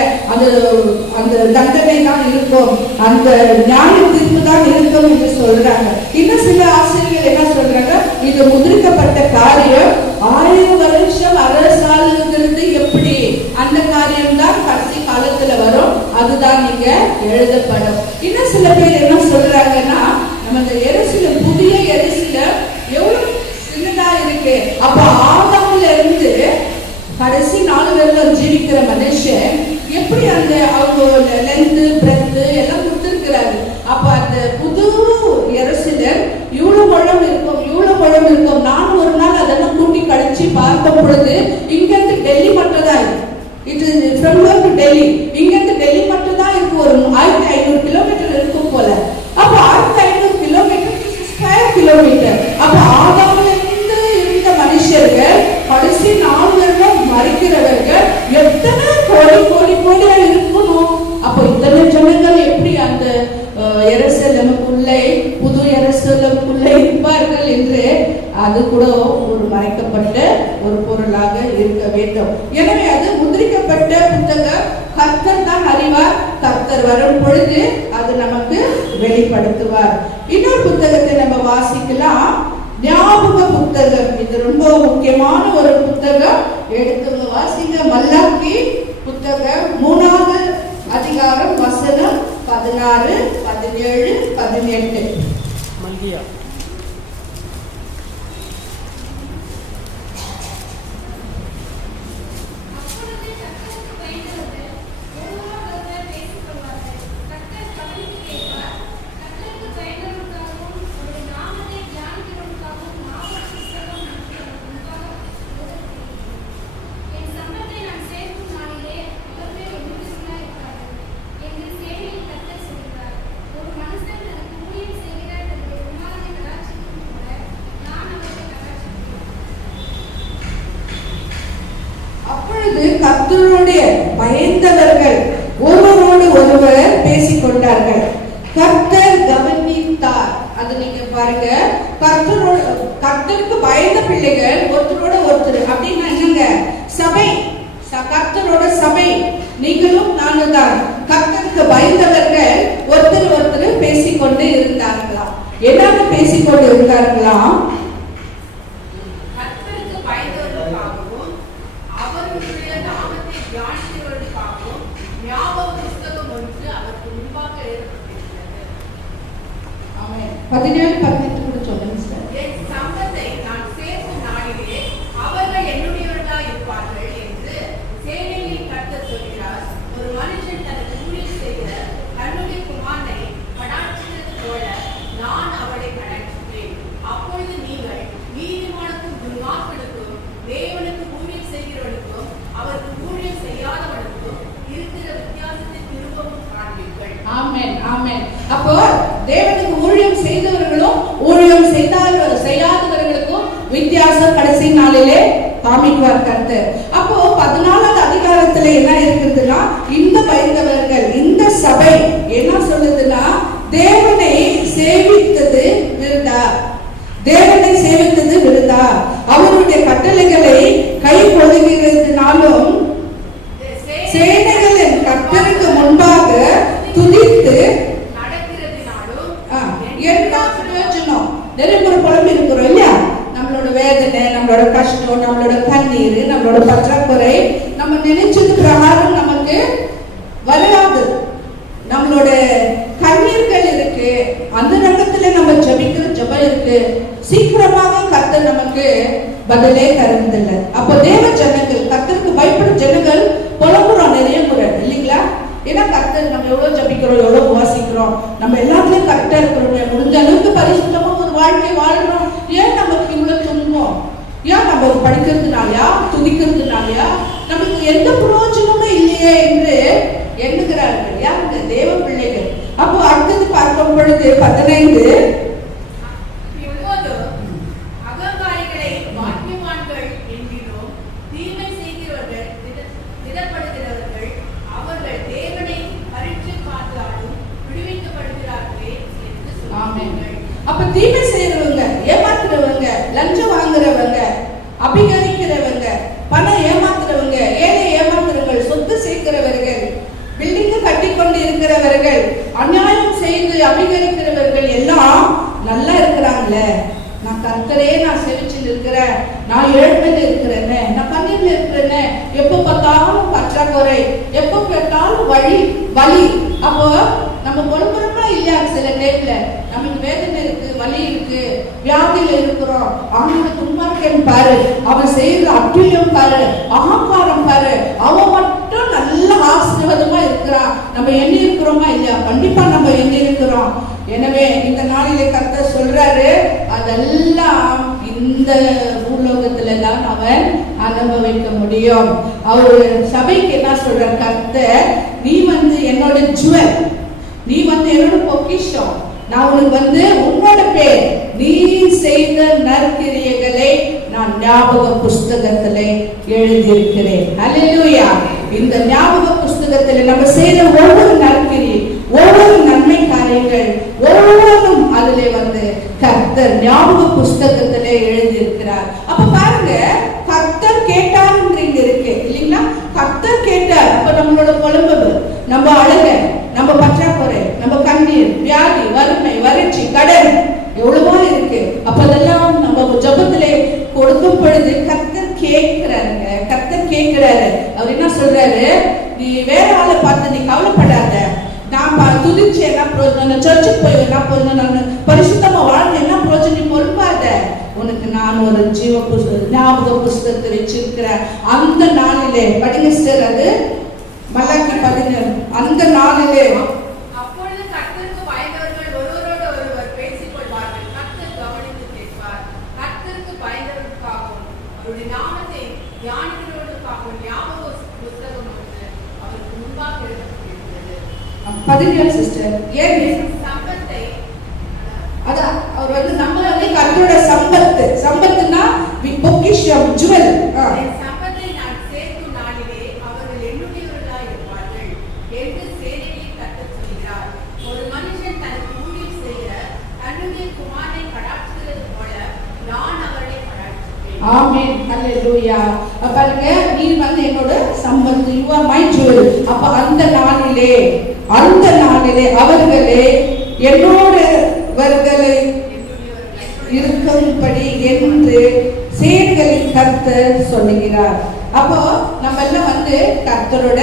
அந்த தண்டனை தான் இருக்கும், அந்த நியாய தீர்ப்பு தான் இருக்கும் என்று சொல்றாங்க. இன்னும் சில ஆசிரியர்கள் என்ன சொல்றாங்க, இது முதிரிக்கப்பட்ட காரியம் 1000 வருஷம் அரசாளுங்கிறது எப்படி அந்த காரியம் தான் கடைசி காலத்துல வரும், அதுதான் நீங்க எழுதப்படும். இன்னும் சில பேர் என்ன சொல்றாங்கன்னா, நம்ம இந்த எருசலேம் புதிய எருசலேம் எவ்வளவு சின்னதா இருக்கு. அப்ப ஆதாம்ல இருந்து கடைசி 4 வருடம் ஜீவிக்கிற மனுஷன் எப்படி அந்த அவங்க லென்த் பிரெத் எல்லாம் கொடுத்திருக்கிறாரு. அப்ப அந்த புது எருசலேம் இவ்வளவு முழம் இருக்கும். நான் ஒரு நாள் அதெல்லாம் கூட்டி கழிச்சு பார்க்கும் பொழுது இங்கிருந்து டெல்லி மட்டும் தான் இருக்கு. It is from here to Delhi. இங்கிருந்து டெல்லி மட்டும் தான் இருக்கு. ஒரு 1500 கிலோமீட்டர் இருக்கும் போல. அப்ப 1500 கிலோமீட்டர் ஸ்கொயர் கிலோமீட்டர். அப்ப ஆதாம்ல இருந்து இருந்த மனுஷர்கள் கடைசி 4 வருடம் மறிக்கிறவர்கள் எத்தனை கோடியா இருக்கணும். அப்ப இத்தனை ஜனங்கள் எப்படி அந்த எருசலேமுக்குள்ளே புது எருசலேமுக்குள்ளே இருப்பார்கள் என்று அது கூட ஒரு மறைக்கப்பட்ட ஒரு பொருளாக இருக்க வேண்டும். எனவே அது முதிரிக்கப்பட்ட புத்தகம். கர்த்தர் தான் அறிவார். கர்த்தர் வரும் பொழுது அது நமக்கு வெளிப்படுத்துவார். இன்னொரு புத்தகத்தை நம்ம வாசிக்கலாம், ஞாபக புத்தகம். இது ரொம்ப முக்கியமான ஒரு புத்தகம். எடுத்து வாசிங்க. மல்லாக்கி புத்தகம் 3வது அதிகாரம் வசனம் 16, 17, 18. மல்கியா கர்த்தருடைய பயந்தவர்கள் ஒருவரோடு ஒருவர் பேசிக் கொண்டார்கள். கர்த்தர் கவனித்தார். அது நீங்க பாருங்க, கர்த்தருக்கு பயந்த பிள்ளைகள் ஒருத்தரோட ஒருத்தர் அப்படின்னா என்னங்க, சபை, கர்த்தரோட சபை நீங்களும் நானும் தான். கர்த்தருக்கு பயந்தவர்கள் ஒருத்தர் ஒருத்தர் பேசிக்கொண்டு இருந்தார்களாம். என்னன்னு பேசிக்கொண்டு இருந்தார்களாம்? கர்த்தருக்கு பயந்தவர்களுக்காகவும் அவருடைய நாமத்தை தியானிக்கிறவர்களுக்காகவும் ஞாபக புஸ்தகம் ஒன்று அவருக்கு முன்பாக எழுதப்பட்டிருக்கிறது. ஆமென். 17-18 கூட சொல்லுங்க சார். என் சம்பத்தை நான் சேர்க்கும் நாளிலே அவர்கள் என்னுடையவர்களாய் இருப்பார்கள் என்று சேனைகளின் கர்த்தர் சொல்கிறார். ஒரு மனுஷன் தனக்கு ஊழியம் செய்கிற தன்னுடைய குமாரனை கடாட்சிக்கிறது போல நான் அவளை கடாட்சித்தேன். அப்பொழுது நீங்கள் நீதிமானுக்கும் துன்மார்க்கனுக்கும் தேவனுக்கு ஊழியம் செய்கிறவனுக்கும் அவருக்கு ஊழியம் செய்யாதவனுக்கும் இருக்கிற வித்தியாசத்தை திரும்பவும் காண்பீர்கள். ஆமென், ஆமென். அப்போ தேவனுக்கு ஊழியம் செய்தவர்களும் ஊழியம் செய்யாதவர்களுக்கும் வித்தியாசம் கடைசி நாளிலே காமிக்குவார் கர்த்தர். அப்போ 14வது அதிகாரத்துல என்ன இருக்குதுன்னா, இந்த பயந்தவர்கள், இந்த சபை என்ன சொல்லுதுன்னா, தேவனை சேவித்தது விருதா, தேவனை சேவித்தது விருதா, அவருடைய கட்டளைகளை கை கொள்கிறதுனாலும் சேனைகளின் கர்த்தருக்கு முன்பாக துதித்து நடக்கிறதுனாலும் என்ன பிரயோஜனம்? நிறைய பேர் புலம்பி இருக்கிறோம் இல்லையா, நம்மளோட வேதனை, நம்மளோட கஷ்டம், நம்மளோட கண்ணீர், நம்மளோட பற்றாக்குறை நம்ம நினைச்சது பிரகாரம் நமக்கு வராது. நம்மளோட கண்ணீர்கள் இருக்கு, அந்த ரகத்துல நம்ம ஜபிக்கிற ஜபம் இருக்கு, சீக்கிரமாக கர்த்தர் நமக்கு பதிலே தருவதில்லை. அப்போ தேவ ஜனங்கள், கர்த்தருக்கு பயப்படும் ஜனங்கள் புலம்புறோம் நிறைய முறை இல்லைங்களா? ஏன்னா கர்த்தர் நம்ம எவ்வளவு ஜபிக்கிறோம், எவ்வளவு வாசிக்கிறோம், நம்ம எல்லாத்துலயும் கரெக்டா இருக்கிறோம், முடிஞ்ச அளவுக்கு பரிசுத்தமா ஒரு வாழ்க்கை வாழ்றோம். ஏன் நமக்கு இவ்வளவு துன்பம்? ஏன் நம்ம படிக்கிறதுனாலயா, துதிக்கிறதுனாலயா? நமக்கு எந்த பிரயோஜனமும் இல்லையே என்று எண்ணுகிறார்கள் யாருங்க? தேவ பிள்ளைகள். அப்போ அடுத்தது பார்க்கும் பொழுது 15 அகங்காரிகளை பாக்கியவான்கள் என்கிறோம், தீமை செய்கிறவர்கள் திடப்படுகிறவர்கள் அவர்கள் தேவனை பரீட்சை பார்த்தாலும் விடுவிக்கப்படுகிறார்களே என்று சொல்லுங்கள். அப்ப தீமை செய்யறவங்க, ஏமாத்துறவங்க, லஞ்சம் வாங்குறவங்க, அபிகரிக்கிறவங்க, பணம் ஏமாத்துறவங்க, ஏழை ஏமாத்துறவர்கள், சொத்து சேர்க்கிறவர்கள், பில்டிங் கட்டி கொண்டு இருக்கிறவர்கள், அநியாயம் செய்து அபிகரிக்கிறவர்கள் எல்லாம் நல்லா இருக்கிறாங்களே, நான் கர்த்தரே நான் செவிச்சில் இருக்கிறேன், நான் ஏழ்மையில இருக்கிறேன்னு, நான் கண்ணீர்ல இருக்கிறேன்னு, எப்ப பார்த்தாலும் பற்றாக்குறை, எப்ப கேட்டாலும் வலி. அப்போ நம்ம பொறுப்புறமா இல்லையா? சில டைம்ல நமக்கு வேதனை இருக்கு, வலி இருக்கு, வியாதியில இருக்கிறோம், அவனோட துன்மார்க்கன் பாரு, அவன் செய்யற அட்டுழியம் பாரு, அகங்காரம் பாரு, அவன் மட்டும் நல்ல ஆசீர்வாதமா இருக்கிறான். நம்ம எண்ணி இருக்கிறோமா இல்லையா? கண்டிப்பா நம்ம எண்ணி இருக்கிறோம். எனவே இந்த நாளிலே கர்த்தர் சொல்றாரு, அதெல்லாம் இந்த பூலோகத்துல தான் அவன் அனுபவிக்க முடியும். அவரு சபைக்கு என்ன சொல்ற கர்த்தர், நீ என்னோட ஜுவல், நீ என்னோட பொக்கிஷம், நான் உனக்கு உன்னோட பேர், நீ செய்த நற்கிரியைகளை நான் ஞாபக புஸ்தகத்திலே எழுதியிருக்கிறேன். அல்லேலூயா. இந்த ஞாபக புஸ்தகத்தில் நம்ம செய்த ஒவ்வொரு நற்கிரியை, ஒவ்வொரு நன்மை காரியங்கள் ஒவ்வொன்றும் அதிலே கர்த்தர் ஞாபக புஸ்தகத்திலே எழுதியிருக்கிறார். அப்ப பாருங்க, கர்த்தர் கேட்டாருன்றீங்க இருக்கு இல்லைங்களா? கர்த்தர் கேட்டார். அப்ப நம்மளோட புலம்பு, நம்ம அழுக, நம்ம பற்றாக்குறை, நம்ம கண்ணீர், வியாதி, வறுமை, வறட்சி, கடன் எவ்வளவோ இருக்கு. அப்ப அதெல்லாம் நம்ம ஜபத்திலே கொடுக்கும் பொழுது கர்த்தர் கேட்கிறாருங்க. கர்த்தர் கேட்கிறாரு. அவர் என்ன சொல்றாரு, நீ வேற ஆளை பார்த்து நீ கவலைப்படாத, நான் துதிச்சு என்ன பிரயோஜனம், சர்ச்சுக்கு போய் என்ன பிரயோஜனம், நான் பரிசுத்தமா வாழ்ந்து என்ன பிரயோஜனம், நீ பொறுப்பாத, உனக்கு நான் ஒரு ஜீவ ஞாபக புஸ்தகத்தை வச்சிருக்கிறேன். அந்த நாளிலே படிங்க சார், அது மலாக்கி 17. அந்த நாளிலே அப்பொழுது கர்த்தருக்கு பயந்தவர்கள் ஒருவரோடு ஒருவர் பேசிக் கொள்வார்கள். கர்த்தர் கவனித்து கேட்பார். கர்த்தருக்கு பயந்தவர்களுக்காகவும் அவருடைய நாமத்தை தியானிக்கிறவர்களுக்காகவும் ஞாபக புஸ்தகம் ஒன்று அவருக்கு முன்பாக எழுதப்பட்டிருக்கிறது. 17 சிஸ்டர். ஏன் சம்பத்தை, அதான் அவர் நம்ம கர்த்தரோட சம்பத்துனா பொக்கிஷம், ஜுவல். சம்பத்தை நான் சேர்க்கும் நாளிலே அவர்கள் என்னுடையவர்களாய் இருப்பார்கள் என்று சேனைகளின் கர்த்தர் சொல்கிறார். ஒரு மனுஷன் ஆமென். ஹalleluya. பாருங்க, நீ வந்து என்னோட சம்பத்து, you are my jewel. அப்ப அந்த நாளிலே அவர்களே என்னோடவர்களை இருக்கும்படி என்று சேனைகளின் கர்த்தர் சொல்லுகிறார். அப்போ நம்ம எல்லாம் வந்து கர்த்தரோட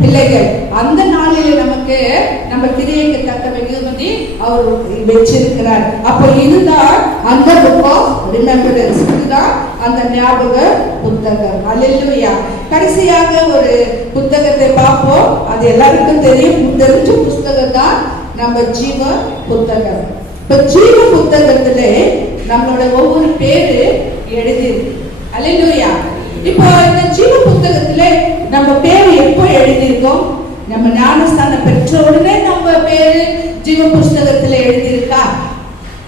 பிள்ளைகள். அந்த நாளிலே நமக்கு நம்ம கிரியைக்கு தக்க வெகுமதி அவர் வச்சிருக்கிறார். அப்போ இதுதான் அந்த புக் ஆஃப் ரிமெம்பரன்ஸ், இதுதான் அந்த ஞாபக புத்தகம். அல்லேலூயா. கடைசியாக ஒரு புத்தகத்தை பார்ப்போம். அது எல்லாருக்கும் தெரிஞ்ச புத்தகம் தான் நம்ம ஜீவ புத்தகம். இப்ப ஜீவ புத்தகத்திலே நம்மளோட ஒவ்வொரு பேரு எழுதியிருக்கு. அல்லேலூயா. இப்போ இந்த ஜீவ புத்தகத்திலே நம்ம பேரு எப்போ எழுதியிருக்கோம்? நம்ம ஞானஸ்தானம் பெற்ற உடனே நம்ம பேரு ஜீவ புஸ்தகத்துல எழுதியிருக்கா?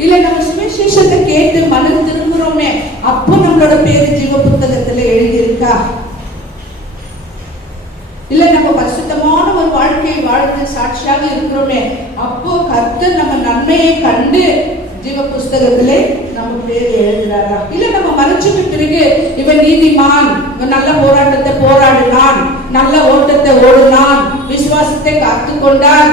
இல்ல நம்ம சுவிசேஷத்தை கேட்டு மனம் திரும்புறோமே அப்போ நம்மளோட பேரு ஜீவ புத்தகத்துல எழுதியிருக்கா? இல்ல நம்ம பரிசுத்தமான ஒரு வாழ்க்கையை வாழ்ந்து சாட்சியாக இருக்கிறோமே அப்போ கர்த்தர் நம்ம நன்மையை கண்டு ஜீவ புஸ்தகத்திலே நம்ம பேர் எழுதுறாரா? இல்ல நம்ம மறைச்சுட்டு பிறகு இவன் நீதிமான், இவன் நல்ல போராட்டத்தை போராடினான், நல்ல ஓட்டத்தை ஓடினான், விசுவாசத்தை காத்து கொண்டான்,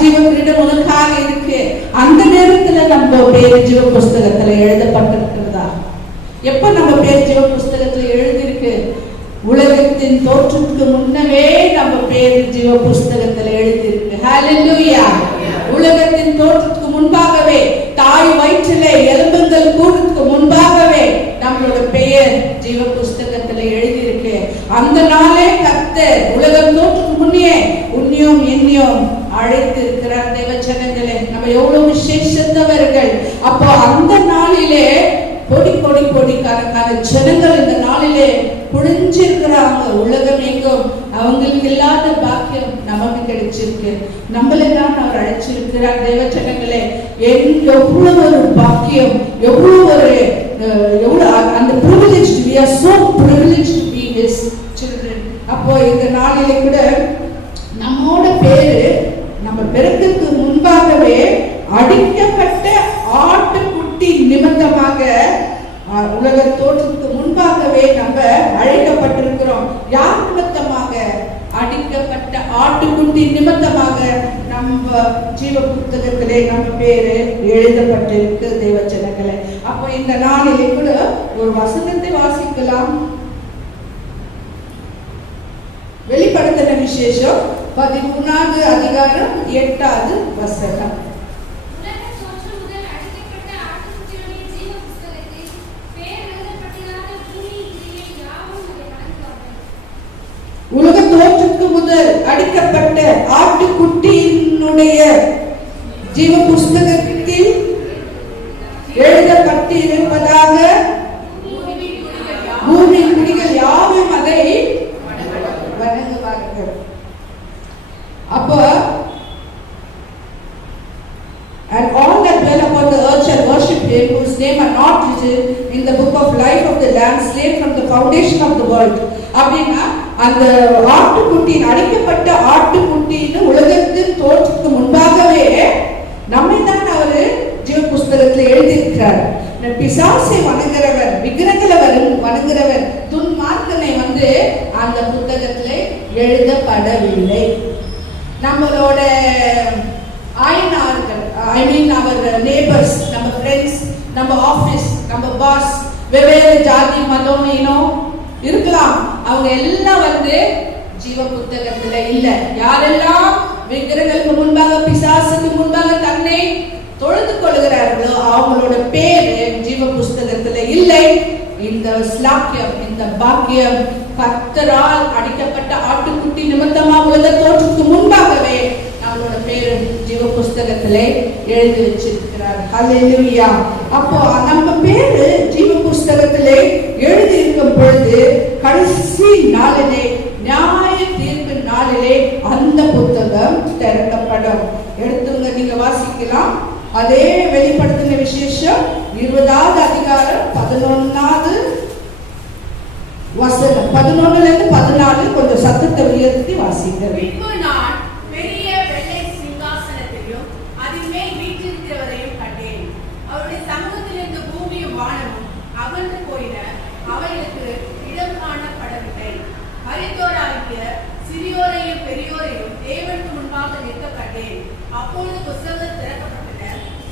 ஜீவ கிரீடம் உனக்காக இருக்கு, அந்த நேரத்துல நம்ம பேர் ஜீவ புஸ்தகத்துல எழுதப்பட்டிருக்கிறதா? எப்ப நம்ம பேர் ஜீவ புஸ்தகத்துல எழுதிருக்கு? உலகத்தின் தோற்றத்துக்கு முன்னவே நம்ம பேர் ஜீவ புஸ்தகத்துல எழுதிருக்கு. ஹalleluya. உலகத்தின் தோற்றத்துக்கு முன்பாகவே, தாய் வயிற்றிலே எலும்புகள் கூடுறதுக்கு முன்பாகவே நம்மளோட பெயர் ஜீவ புஸ்தகத்துல எழுதியிருக்கு. அந்த நாளே கர்த்தர் உலகம் தோற்றத்துக்கு முன்னே உன்னையும் என்னையும் அழைத்து இருக்கிறார். தேவஜனங்களே, நம்ம எவ்வளவு விசேஷத்தவர்கள். அப்போ அந்த நாளிலே கோடி கணக்கான ஜனங்கள் இந்த நாளிலே புழிஞ்சிருக்கிறாங்க. உலகம் எங்கும் அவங்களுக்கு இல்லாத பாக்கியம் நமக்கு கிடைச்சிருக்கு. நம்மளெல்லாம் அவர் அழைச்சிருக்கிறார். தேவஜனங்களே, எவ்வளவு ஒரு பாக்கியம், எவ்வளவு அந்த privilege, we are so privileged to be his children. அப்போ இந்த நாளிலே கூட நம்மோட பேரு நம்ம பிறந்ததுக்கு முன்பாகவே அடிக்கப்பட்ட ஆட்டுக்குட்டி நிமித்தமாக, உலக தோற்றத்துக்கு முன்பாகவே நம்ம அழைக்கப்பட்டிருக்கிறோம். யார் நிமித்தமாக? அடிக்கப்பட்ட ஆட்டுக்குட்டி நிமித்தமாக நம்ம ஜீவ புத்தகத்திலே நம்ம பேரு எழுதப்பட்டிருக்கு. தேவஜனங்களே, அப்போ இந்த நாளிலே கூட ஒரு வசனத்தை வாசிக்கலாம். வெளிப்படுத்தின விசேஷம் 13வது அதிகாரம் 8வது வசனம். உலக தோற்றத்துக்கு முதல் அடிக்கப்பட்ட ஆட்டுக்குட்டியினுடைய ஜீவ புஸ்தகத்தில் எழுதப்பட்டிருப்பதாக பூமியின் குடிகள் யாவும் அதை வணங்குவார்கள். அப்போ and all that dwell upon the earth shall worship him, whose name are not written in the book of life of the Lamb slain from the foundation of the world. அப்படின்னா அந்த ஆட்டுக்குட்டியின் அடிக்கப்பட்ட ஆட்டுக்குட்டின்னு உலகத்தின் தோற்றத்துக்கு முன்பாகவே நம்மை தான் அவரு ஜீவ புஸ்தகத்துல எழுதியிருக்கிறார். பிசாசை வணங்குறவர், விக்கிரங்களை வணங்குறவர், துன்மார்க்கனை வந்து அந்த புத்தகத்துல எழுதப்படவில்லை. நம்மளோட ஆயனார்கள், ஐ மீன் அவர் நேபர்ஸ், நம்ம ஃப்ரெண்ட்ஸ், நம்ம ஆபீஸ், நம்ம பாஸ், வெவ்வேறு ஜாதி மதம் இனம் இருக்கலாம், அவங்க எல்லாம் வந்து ஜீவ புத்தகத்துல இல்ல. யாரெல்லாம் விக்கிரங்களுக்கு முன்பாக, பிசாசுக்கு முன்பாக தன்னை தொழுது கொள்கிறார்களோ அவங்களோட பேரு ஜீவ புஸ்தகத்துல இல்லை. இந்த ஸ்லாக்கியம், இந்த பாக்கியம் கர்த்தரால் அடிக்கப்பட்ட ஆட்டுக்குட்டி நிமித்தமா உலக தோற்றத்துக்கு முன்பாகவே நம்மளோட பேரு ஜீவ புஸ்தகத்திலே எழுதி வச்சிருக்கிறார். ஹல்லேலூயா. அப்போ நம்ம பேரு ஜீவ புஸ்தகத்திலே எழுதி இருக்கும் பொழுது கடைசி நாளிலே, நியாய தீர்ப்பு நாளிலே அந்த புத்தகம் திறக்கப்படும். எடுத்துங்க, நீங்க வாசிக்கலாம். அதே வெளிப்படுத்தின விசேஷம் 20வது அதிகாரம் 11வது வசனம், 11ல இருந்து 14 கொஞ்சம் சத்தத்தை உயர்த்தி வாசிக்கிறேன். சிறியோரையும் பெரியோரையும் தேவனுக்கு முன்பாக நிற்க கண்டேன். அப்பொழுது புஸ்தகம் திறக்கப்பட்டன.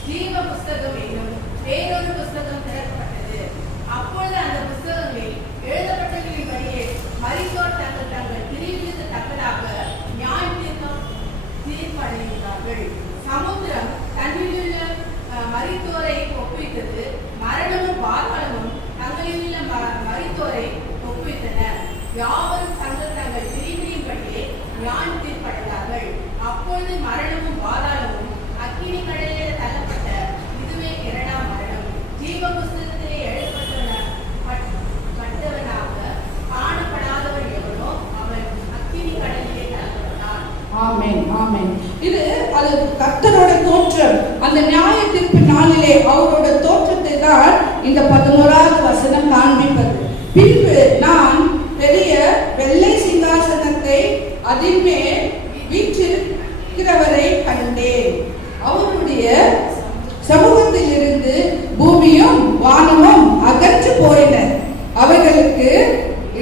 ஜீவ புஸ்தகம் என்னும் வேறொரு புஸ்தகம் திறக்கப்பட்டது. அப்பொழுது அந்த புஸ்தகங்களில் எழுதப்பட்டவர்களின்படியே மரித்தோர் தங்கள் தங்கள் கிரியைகளுக்கு தக்கதாக நியாயத்தீர்க்கும் தீர்ப்படைந்தார்கள். சமுத்திரம் தன்னிலுள்ள மரித்தோரை ஒப்புவித்தது. மரணமும் பாதாளமும் தங்களிலுள்ள மரித்தோரை ஒப்புவித்தன. யாவரும் தங்கள் தங்கள் கிரியைகளின்படியே நியாயம் தீர்ப்படைந்தார்கள். அப்பொழுது மரணமும் பாதாளமும் அக்கினி கடலிலே தள்ளப்பட்ட. இதுவே இரண்டாம் மரணம். ஜீவ புஸ்தகத்திலே எழுதப்பட்டவனாக காணப்படாதவன் எவனோ அவன் அக்கினி கடலிலே தள்ளப்பட்டான். ஆமென், ஆமென். இது அது கர்த்தரோட தோற்றம். அந்த நியாய தீர்ப்பு நாளிலே அவரோட தோற்றத்தை தான் இந்த 11வது வசனம் காண்பிப்பது. பின்பு நான் பெரிய வெள்ளை சிங்காசனத்தை அதின் மேல் வீற்றிருக்கிறவரை கண்டேன். அவருடைய சமூகத்தில் இருந்து பூமியும் வானமும் அகன்று போயின. அவைகளுக்கு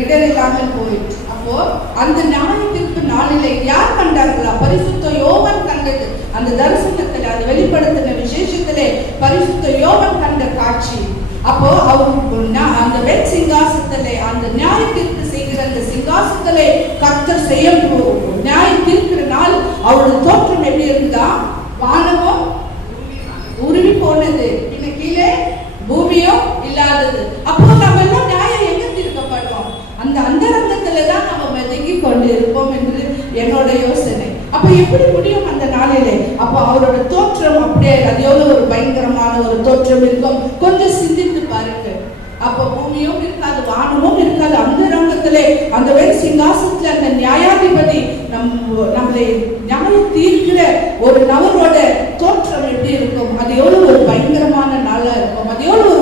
இடரில்லாமல் போயிற்று. அப்போ அந்த நியாயத்திற்கு நாளிலே யார் கண்டார்களா? பரிசுத்த யோவான் கண்டது. அந்த தரிசனத்தில் அந்த வெளிப்படுத்தின விசேஷத்திலே பரிசுத்த யோவான் கண்ட காட்சி. அப்போ அவர் அந்த வெண் சிங்காசனத்திலே அந்த நியாயத்திற்கு செய்கிற அந்த சிங்காசனத்திலே கர்த்தர் செய்ய நியாயத்திற்கிற நாள் அவருடைய தோற்றம் எப்படி இருந்தா? வானமும் உருவி போனது, பின்ன கீழே பூமியும் இல்லாதது. அப்போ நம்ம எல்லாம் நியாயம் எங்க தீர்க்கப்படுவோம்? அந்த அந்தரங்கத்துலதான் நம்ம மெதங்கி கொண்டு இருப்போம் என்று என்னோட யோசனை. அப்ப எப்படி முடியும் அந்த நாளிலே? அப்ப அவரோட தோற்றம் அப்படியே அது எவ்வளவு ஒரு பயங்கரமான ஒரு தோற்றம் இருக்கும். கொஞ்சம் சிந்தித்து பாருங்க. அப்ப பூமியும் இருக்காது, வானமும் இருக்காது. அந்த ரங்கத்திலே அந்த வெண் சிங்காசனத்துல அந்த நியாயாதிபதி நம்மளை நியாயம் தீர்க்கிற ஒரு நபரோட தோற்றம் எப்படி இருக்கும்? அது எவ்வளவு ஒரு பயங்கரமான நாளா இருக்கும். அது எவ்வளவு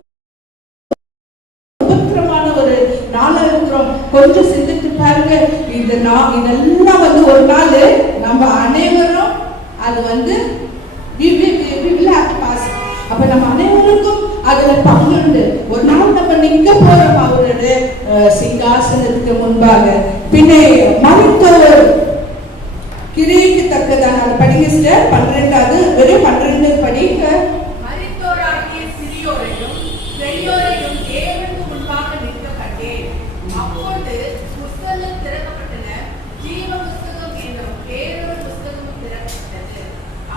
ஒரு நாளா இருக்கிறோம். கொஞ்சம் சிந்தித்து பாருங்க. இதெல்லாம் ஒரு நாள் நம்ம அனைவரும் அது அப்ப நம்ம அனைவருக்கும் அதுல பங்குண்டு. ஒரு நாள் நம்ம நிக்க போறோம் அவருடைய சிங்காசனத்துக்கு முன்பாக. பின்னே மரித்தோர் கிரியைக்கு தக்கதான அதை படிங்க சிஸ்டர். 12வது வெறும் 12 படிங்க. மரித்தோராகிய சிறியோரையும் பெரியோரையும் தேவனுக்கு முன்பாக நிற்க கண்டேன். அப்பொழுது புஸ்தகம் திறக்கப்பட்டன. ஜீவ புஸ்தகம் என்னும் வேறொரு புஸ்தகம் திறக்கப்பட்டது.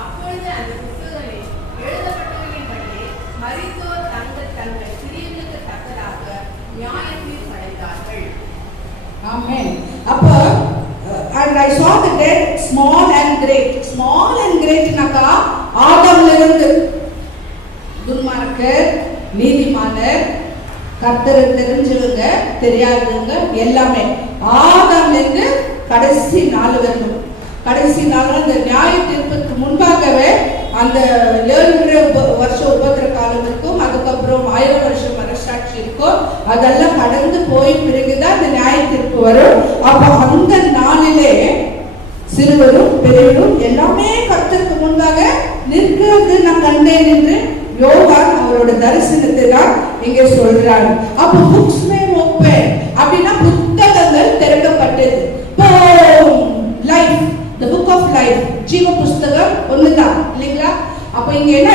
அப்பொழுது அந்த புஸ்தகங்களில் எழுதப்பட்டவர்களின்படியே மரித்தோர் தங்கள் தங்கள் கிரியைகளுக்கு தக்கதாக நியாய தீர்ப்படைந்தார்கள். ஆமென். அப்ப and I saw the dead small and great. Small and great நாக்கா ஆதாம்ல இருந்து துன்மார்க்கர், நீதிமானர், கர்த்தரை தெரிஞ்சவங்க, தெரியாதவங்க எல்லாமே ஆதாம்ல இருந்து கடைசி நாள் வரணும். கடைசி நாள் அந்த நியாய தீர்ப்புக்கு முன்பாகவே அந்த 7 வருஷம் உபத்திர காலத்துக்கும் அதுக்கப்புறம் 1000 வருஷம் மனசாட்சி இருக்கும். அதெல்லாம் கடந்து போய் பிறகுதான் அந்த நியாய தீர்ப்பு வரும். அப்ப அந்த நாளிலே சிறுவரும் பெரியவரும் எல்லாமே கர்த்தருக்கு முன்பாக நிற்கிறது நான் கண்டேன் என்று யோவான் அவரோட தரிசனத்தை தான் இங்கே சொல்றாங்க. அப்ப புக்ஸ் ஓப்பன் அப்படின்னா புத்தகங்கள் திறக்கப்பட்டது. Life, the book of life, ஜீவ புஸ்தகம் ஒண்ணுதான் இல்லைங்களா? அப்ப இங்க என்ன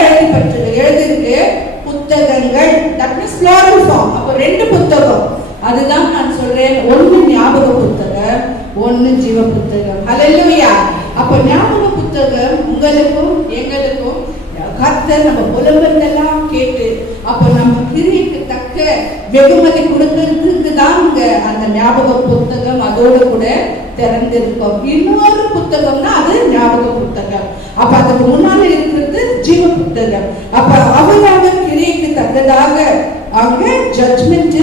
எழுதிருக்கு? புத்தகங்கள். that means plural form. அப்ப 2 புத்தகம். அதுதான் நான் சொல்றேன். ஒன்னு ஞாபக புத்தகம், ஒன்னு ஜீவ புத்தகம். ஹல்லேலூயா. அப்ப ஞாபக புத்தகம் உங்களுக்கும் எங்களுக்கும் கர்த்தர் நம்ம புலம்பெல்லாம் கேட்டு அப்ப நம்ம கிரியைக்கு தக்க வெகுமதி கொடுக்கிறதுக்கு தான் அந்த ஞாபக புத்தகம் அதோடு கூட திறந்திருக்கும். இன்னொரு புத்தகம்னா அது ஞாபக புத்தகம். அப்ப அதுக்கு முன்னால இருக்கிறது ஜீவ புத்தகம். அப்ப அவராக கிரியைக்கு தக்கதாக அங்க ஜட்ஜ்மெண்ட்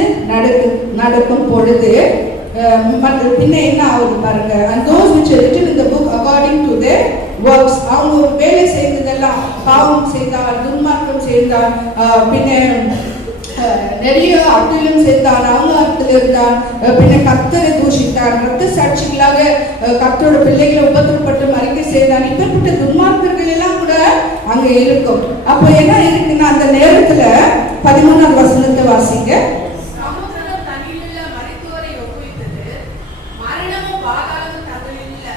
நடக்கும் பொழுது பின்ன என்ன ஆகுது பாருங்க. and those which are written in the book according to their works. அவங்க வேலை செய்ததெல்லாம் பாவம் செய்தார், துன்மார்க்கம் செய்தார், பின்ன நிறைய அத்திலும் செய்தான், அவங்க அத்தில் இருந்தான், பின்ன கர்த்தரை தூஷித்தான், ரத்த சாட்சிகளாக கர்த்தரோட பிள்ளைகளை உபத்திரப்பட்டு மறிக்க செய்தான். இப்பேற்பட்ட துன்மார்க்கர்கள் எல்லாம் கூட அங்க இருக்கும். அப்ப என்ன இருக்குன்னா அந்த நேரத்துல 13வது வசனத்தை வாசிங்க. சமுத்திரம் தன்னிலுள்ள மரித்தோரை ஒப்புவித்தது. மரணமும் பாதாளமும் தங்களிலுள்ள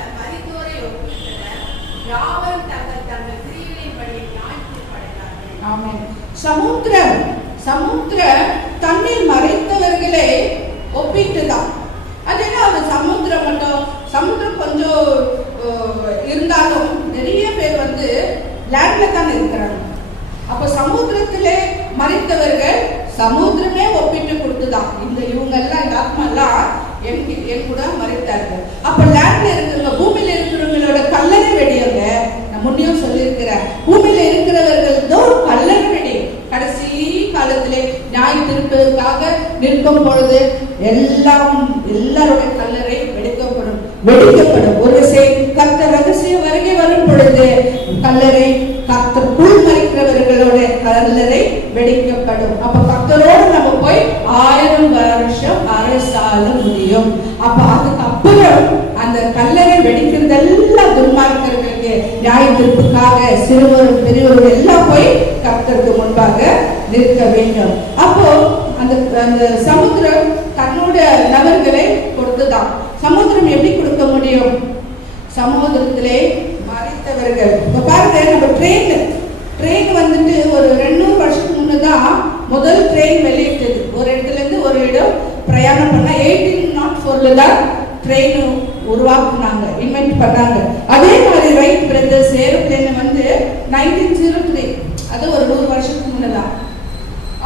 இவங்க எல்லாம் இந்த ஆத்மா எல்லாம் என் கூட மறைத்தார்கள். அப்ப லேண்ட்ல இருக்கிறவங்க, பூமியில இருக்கிறவங்களோட கல்லறை வெடியவங்க. நான் முன்னையும் சொல்லியிருக்கிறேன், பூமியில இருக்கிறவர்கள் கல்லறை வெடி. கடைசி காலத்திலே நியாய தீர்ப்புக்காக நிற்கும் பொழுது எல்லாருடைய கல்லறை வெடிக்கப்படும். ஒரு கர்த்தர் ரகசிய வருகை வரும் பொழுது கல்லறை கர்த்தருக்குள் மறைக்கிறவர்களோட கல்லறை வெடிக்கப்படும். அப்ப கர்த்தரோடு நம்ம போய் 1000 வருஷம் அரசால முடியும். அப்ப அதுக்கப்புறம் அந்த கல்லறை வெடிக்கிறது எல்லாம் துன்மார்க்கர்களுக்கு நியாய தீர்ப்புக்காக சிறுவரும் பெரியவரும் எல்லாம் போய் கர்த்தருக்கு முன்பாக நிற்க வேண்டும். அப்போ அந்த சமுத்திரம் தன்னோட நபர்களை கொடுத்துதான். சமுத்திரம் எப்படி கொடுக்க முடியும்? சமுத்திரத்திலே மறைத்தவர்கள். இப்ப பாருங்க, நம்ம ட்ரெயின் வந்துட்டு ஒரு 200 வருஷத்துக்கு முன்னதான் முதல் ட்ரெயின் வெளியிட்டது. ஒரு இடத்துல இருந்து ஒரு இடம் பிரயாணம் பண்ண 1804 தான் ட்ரெயின் உருவாக்குனாங்க, இன்வென்ட் பண்ணாங்க. அதே மாதிரி ரைட் பிரதர்ஸ் ஏரோப்ளேன் வந்து 1903, அது ஒரு 100 வருஷத்துக்கு முன்னதான்.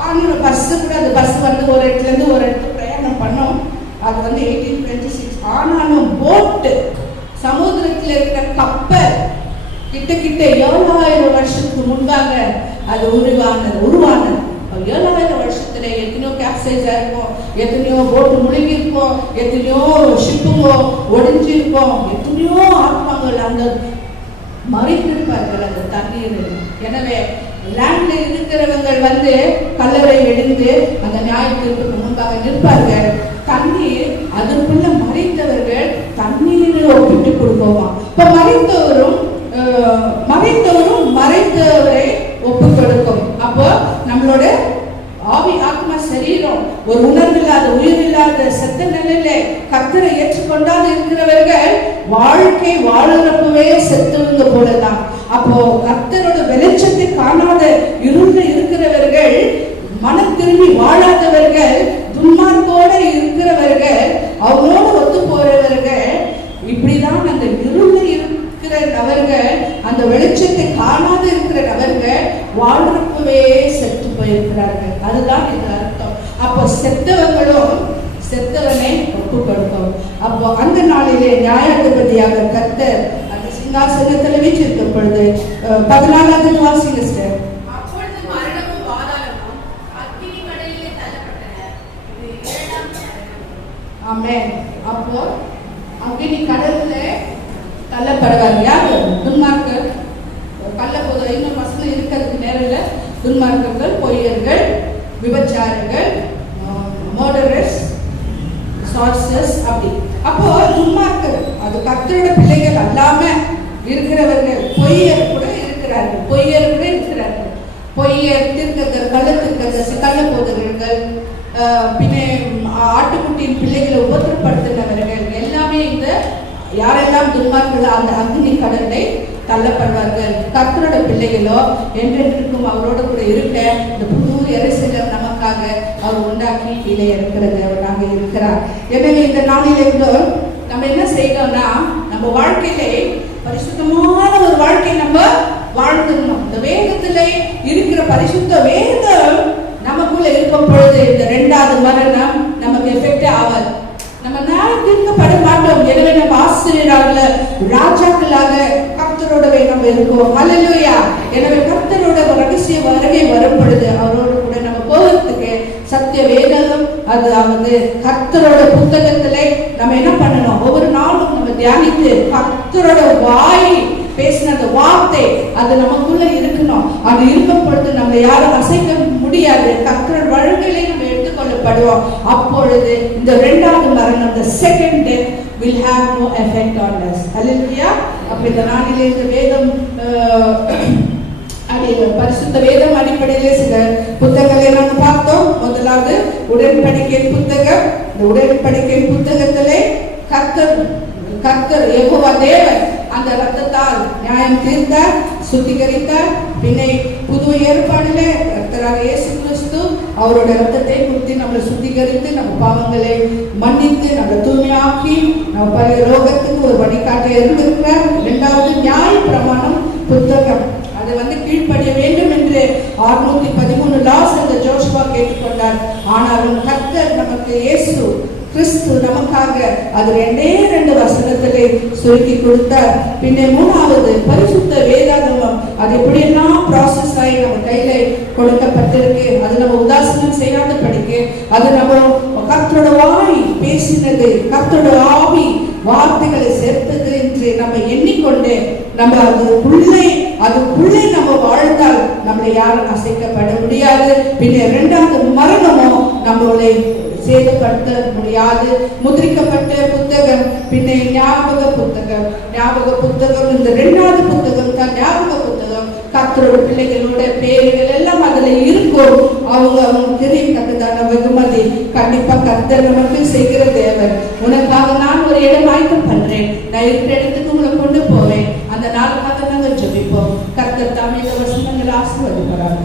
ஆனால் பஸ் கூட, அந்த பஸ் வந்து ஒரு இடத்துல இருந்து ஒரு இடத்துக்கு பிரயாணம் பண்ணோம், அது வந்து 1826. ஆனாலும் போட்டு, சமுதிரத்தில் இருக்கிற கப்பல் கிட்ட 7000 வருஷத்துக்கு முன்பாக அது உருவானது. 7000 வருஷத்துல எத்தனையோ கேப்சைஸ் ஆயிருக்கும், எத்தனையோ போட்டு முழுகி இருக்கும், எத்தனையோ ஷிப்புங்கோ ஒடிஞ்சிருக்கும், எத்தனையோ ஆத்மாக்கள் அந்த மறைத்திருப்பார்கள் அந்த தண்ணீர். எனவே லேண்ட்ல இருக்கிறவங்க வந்து கல்லறை வெடிந்து அந்த நியாய தீர்ப்புக்கு முன்பாக நிற்பார்கள். தண்ணீர் அதற்குள்ள மறைத்தவர்கள் தண்ணீரை ஒப்பிட்டு கொடுப்போமா? இப்ப மறைத்தவரும் மறைத்தவரை ஒப்பு கொடுக்கும். அப்போ நம்மளோட ஆவி ஆத்மா சரீரம் ஒரு உணர்வில்லாத உயிரில்லாத செத்த நிலையில கர்த்தரை ஏற்றுக்கொண்டாது இருக்கிறவர்கள் வாழ்க்கை வாழறப்பவே செத்தவங்க போலதான். அப்போ கர்த்தரோட வெளிச்சத்தை காணாத இருள இருக்கிறவர்கள், மனம் திரும்பி வாழாதவர்கள், துன்மார்க்கோட இருக்கிறவர்கள், அவங்களோட ஒத்து போறவர்கள், இப்படிதான் அந்த இருள இருக்கிற நபர்கள், அந்த வெளிச்சத்தை காணாத இருக்கிற நபர்கள் வாழ்றப்பவே செத்து போயிருக்கிறார்கள். அதுதான் இந்த அர்த்தம். அப்போ செத்தவனை ஒப்பு கொடுக்கும். அப்போ அந்த நாளிலே நியாயாதிபதியாக கர்த்தர் அந்த சிங்காசனத்தில் வீற்றிருக்கும் பொழுது 14வது வாசிங்க சிஸ்டர். அப்பொழுது மரணமும் பாதாளமும் அக்கினி கடலிலே தள்ளப்பட்டன. இது 7ஆம் மரணம். ஆமென். அப்போ அக்கினி கடல்ல தள்ளப்படுவார். யாரு? துன்மார்க்கர். கள்ளப்போதல் இன்னும் வசனம் இருக்கிறதுக்கு நேரில் துன்மார்க்கர்கள், பொய்யர்கள், விபச்சாரங்கள், மர்டரர்ஸ், சார்சஸ், அப்படி. அப்போ துன்மார்க்கர் அது கர்த்தரோட பிள்ளைகள் அல்லாம இருக்கிறவர்கள், பொய்யர் கூட இருக்கிறார்கள். பொய்யர், தீர்க்கதர், கள்ளத்திற்கதர், கள்ளப்போதகர்கள், பின்ன ஆட்டுக்குட்டியின் பிள்ளைகளை உபத்திரப்படுத்தினவர்கள் எல்லாமே இந்த யாரெல்லாம் துன்மார்கள் அந்த அக்னி கடலை தள்ளப்படுவார்கள். கர்த்தரோட பிள்ளைகளோ என்றென்றைக்கும் அவரோட கூட இருக்க இந்த புது எரிசலம் நமக்காக அவர் உண்டாக்கி கீழே இருக்கிறது அவராக இருக்கிறார். எனவே இந்த நாளிலிருந்து நம்ம என்ன செய்யணும்னா, நம்ம வாழ்க்கையிலே பரிசுத்தமான ஒரு வாழ்க்கை நம்ம வாழ்ந்துடணும். இந்த வேதத்திலே இருக்கிற பரிசுத்த வேதம் நமக்குள்ள இருக்கும் பொழுது இந்த 2வது மரணம் நமக்கு எஃபெக்ட் ஆகாது. நம்ம நியாயத்தீர்க்கப்பட மாட்டோம். எனவே நம்ம ஆசிரியராக, ராஜாக்களாக கர்த்தரோடவே நம்ம இருக்கோம். ஹல்லேலூயா. எனவே கர்த்தரோட ரகசிய வருகை வரும் பொழுது அவரோடு கூட நம்ம போகிறதுக்கு சத்திய வேதம் அது கர்த்தரோட புத்தகத்திலே நம்ம என்ன பண்ணணும்? ஒவ்வொரு நாளும் நம்ம தியானித்து கர்த்தரோட வாய் பேசின அந்த வார்த்தை அது நமக்குள்ள இருக்கணும். அது இருக்கும் பொழுது நம்ம யாரும் அசைக்க முடியாது. கர்த்தரோட வழிகளை நம்ம எடுத்துக்கொள்ளப்படுவோம். அப்பொழுது இந்த 2வது மரணம், the second death will have no effect on us. Hallelujah. அப்படி இந்த நாளிலே இந்த வேதம் பரிசுத்த வேதம் அடிப்படையிலே சில புத்தகங்களை நாம் பார்த்தோம். முதலாவது உடன்படிக்கை புத்தகம். இந்த உடன்படிக்கை புத்தகத்திலே கர்த்தர் யெகோவா தேவன் அந்த ரத்தத்தால் நியாயம் தீர்த்தார், சுத்திகரித்தார். பின்னை புது ஏற்பாடிலே கர்த்தராக இயேசு கிறிஸ்து அவரோட ரத்தத்தை குத்தி நம்மளை சுத்திகரித்து நம்ம பாவங்களை மன்னித்து நம்மளை தூய்மையாக்கி நம்ம பழைய ரோகத்துக்கு ஒரு வழிகாட்டிய இருந்திருக்கிறார். 2வது நியாய பிரமாணம் புத்தகம். அது கீழ்ப்படிய வேண்டும் என்று 613 லாஸ் அந்த ஜோஷுவா கேட்டுக்கொண்டார். ஆனாலும் கர்த்தர் நமக்கு இயேசு கிறிஸ்து நமக்காக அது 2 வசனத்திலே சுருக்கி கொடுத்தார். பின்ன 3வது பரிசுத்த வேதாகமம். அது எப்படியெல்லாம் ப்ராசஸ் ஆகி நம்ம கையில கொடுக்கப்பட்டிருக்கு. அது நம்ம உதாசீனம் செய்யாத படிக்க அது நம்ம கர்த்தரோட வாய் பேசினது, கர்த்தரோட ஆவி வார்த்தைகளை சேர்த்தது என்று நம்ம எண்ணிக்கொண்டு நம்ம அதுக்குள்ளே நம்ம வாழ்ந்தால் நம்மளை யாரும் அசைக்கப்பட முடியாது. பின்ன 2வது மரணமோ நம்மளை சேதப்படுத்த முடியாது. முദ്രിக்கப்பட்ட புத்தகம், பின்ன ஞாபக புத்தகம் இந்த 2வது புத்தகம் தான் ஞாபக புத்தகம். கர்த்தரோட பிள்ளைகளோட பேர்கள் எல்லாம் அதுல இருக்கும். அவங்க தெரியும் கட்டுதான வெகுமதி கண்டிப்பா கர்த்தர் நமக்கு செய்கிற தேவன். உனக்காக நான் ஒரு இடம் ஆயத்தம் பண்றேன், நான் இருக்கிற இடத்துக்கு உங்களை கொண்டு போவேன். அந்த நாளுக்காக நாங்கள் ஜெபிப்போம். கர்த்தர் தாமே இந்த வசனங்களை ஆசீர்வதிப்பாராக.